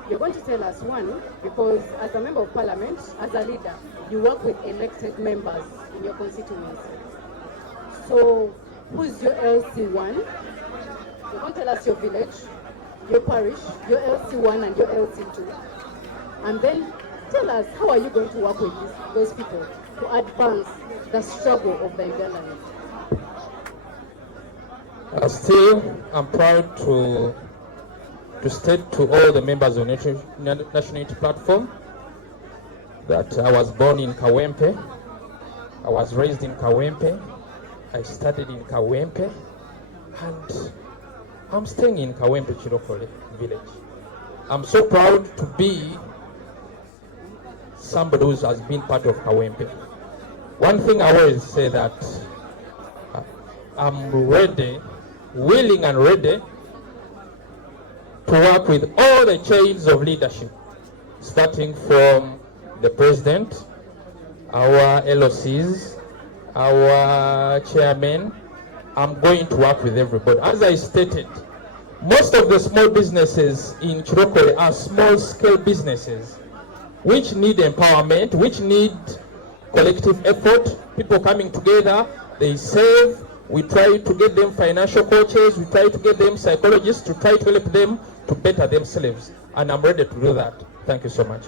you're going to tell us one, because as a member of parliament, as a leader, you work with elected members in your constituency. So, who's your LC1? You're going to tell us your village, your parish, your LC1 and your LC2. And then tell us, how are you going to work with those people to advance the struggle of the Ugandans? Still, I'm proud to state to all the members of the National Unity Platform that I was born in Kawempe, I was raised in Kawempe, I studied in Kawempe, and I'm staying in Kawempe Chirokole village. I'm so proud to be somebody who has been part of Kawempe. One thing I always say that I'm ready, willing and ready to work with all the chains of leadership, starting from the president, our LOCs, our chairman. I'm going to work with everybody. As I stated, most of the small businesses in Chirokole are small-scale businesses which need empowerment, which need collective effort, people coming together, they save. We try to get them financial coaches, we try to get them psychologists to try to help them to better themselves. And I'm ready to do that. Thank you so much.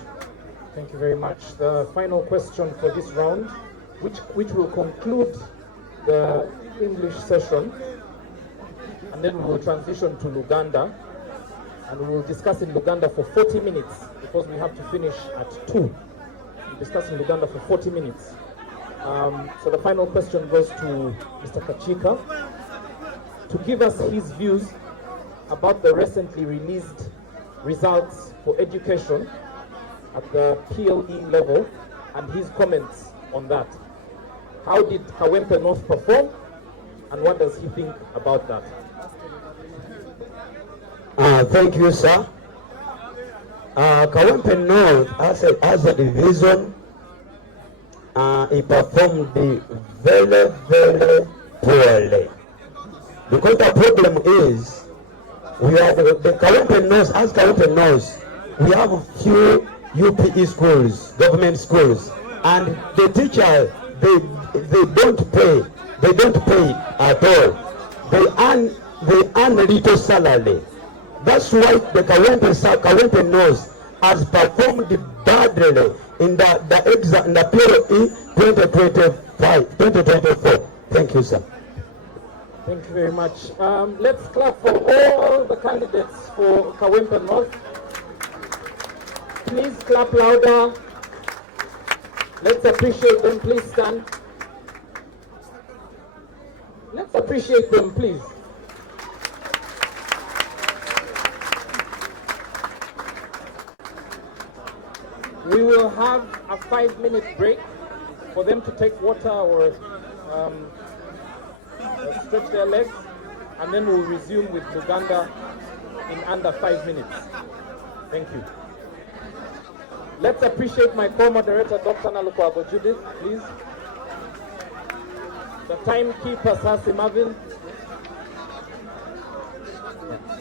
Thank you very much. The final question for this round, which will conclude the English session, and then we will transition to Luganda, and we will discuss in Luganda for 40 minutes because we have to finish at 2. We'll discuss in Luganda for 40 minutes. So the final question goes to Mr. Kachika to give us his views about the recently released results for education at the PLE level and his comments on that. How did Kawempe North perform, and what does he think about that? Thank you, sir. Kawempe North as a division, he performed very, very poorly. Because the problem is, we have the Kawempe North, as Kawempe North, we have a few UPE schools, government schools, and the teachers, they don't pay at all. They earn little salary. That's why the Kawempe North has performed badly in the exam in the PLE 2024. Thank you, sir. Thank you very much. Let's clap for all the candidates for Kawempe North. Please clap louder. Let's appreciate them. Please stand. Let's appreciate them, please. We will have a 5-minute break for them to take water or stretch their legs, and then we'll resume with Luganda in under 5 minutes. Thank you. Let's appreciate my co-moderator, Dr. Nalukwago Judith, please. The timekeeper, Sasi Marvin. Yeah.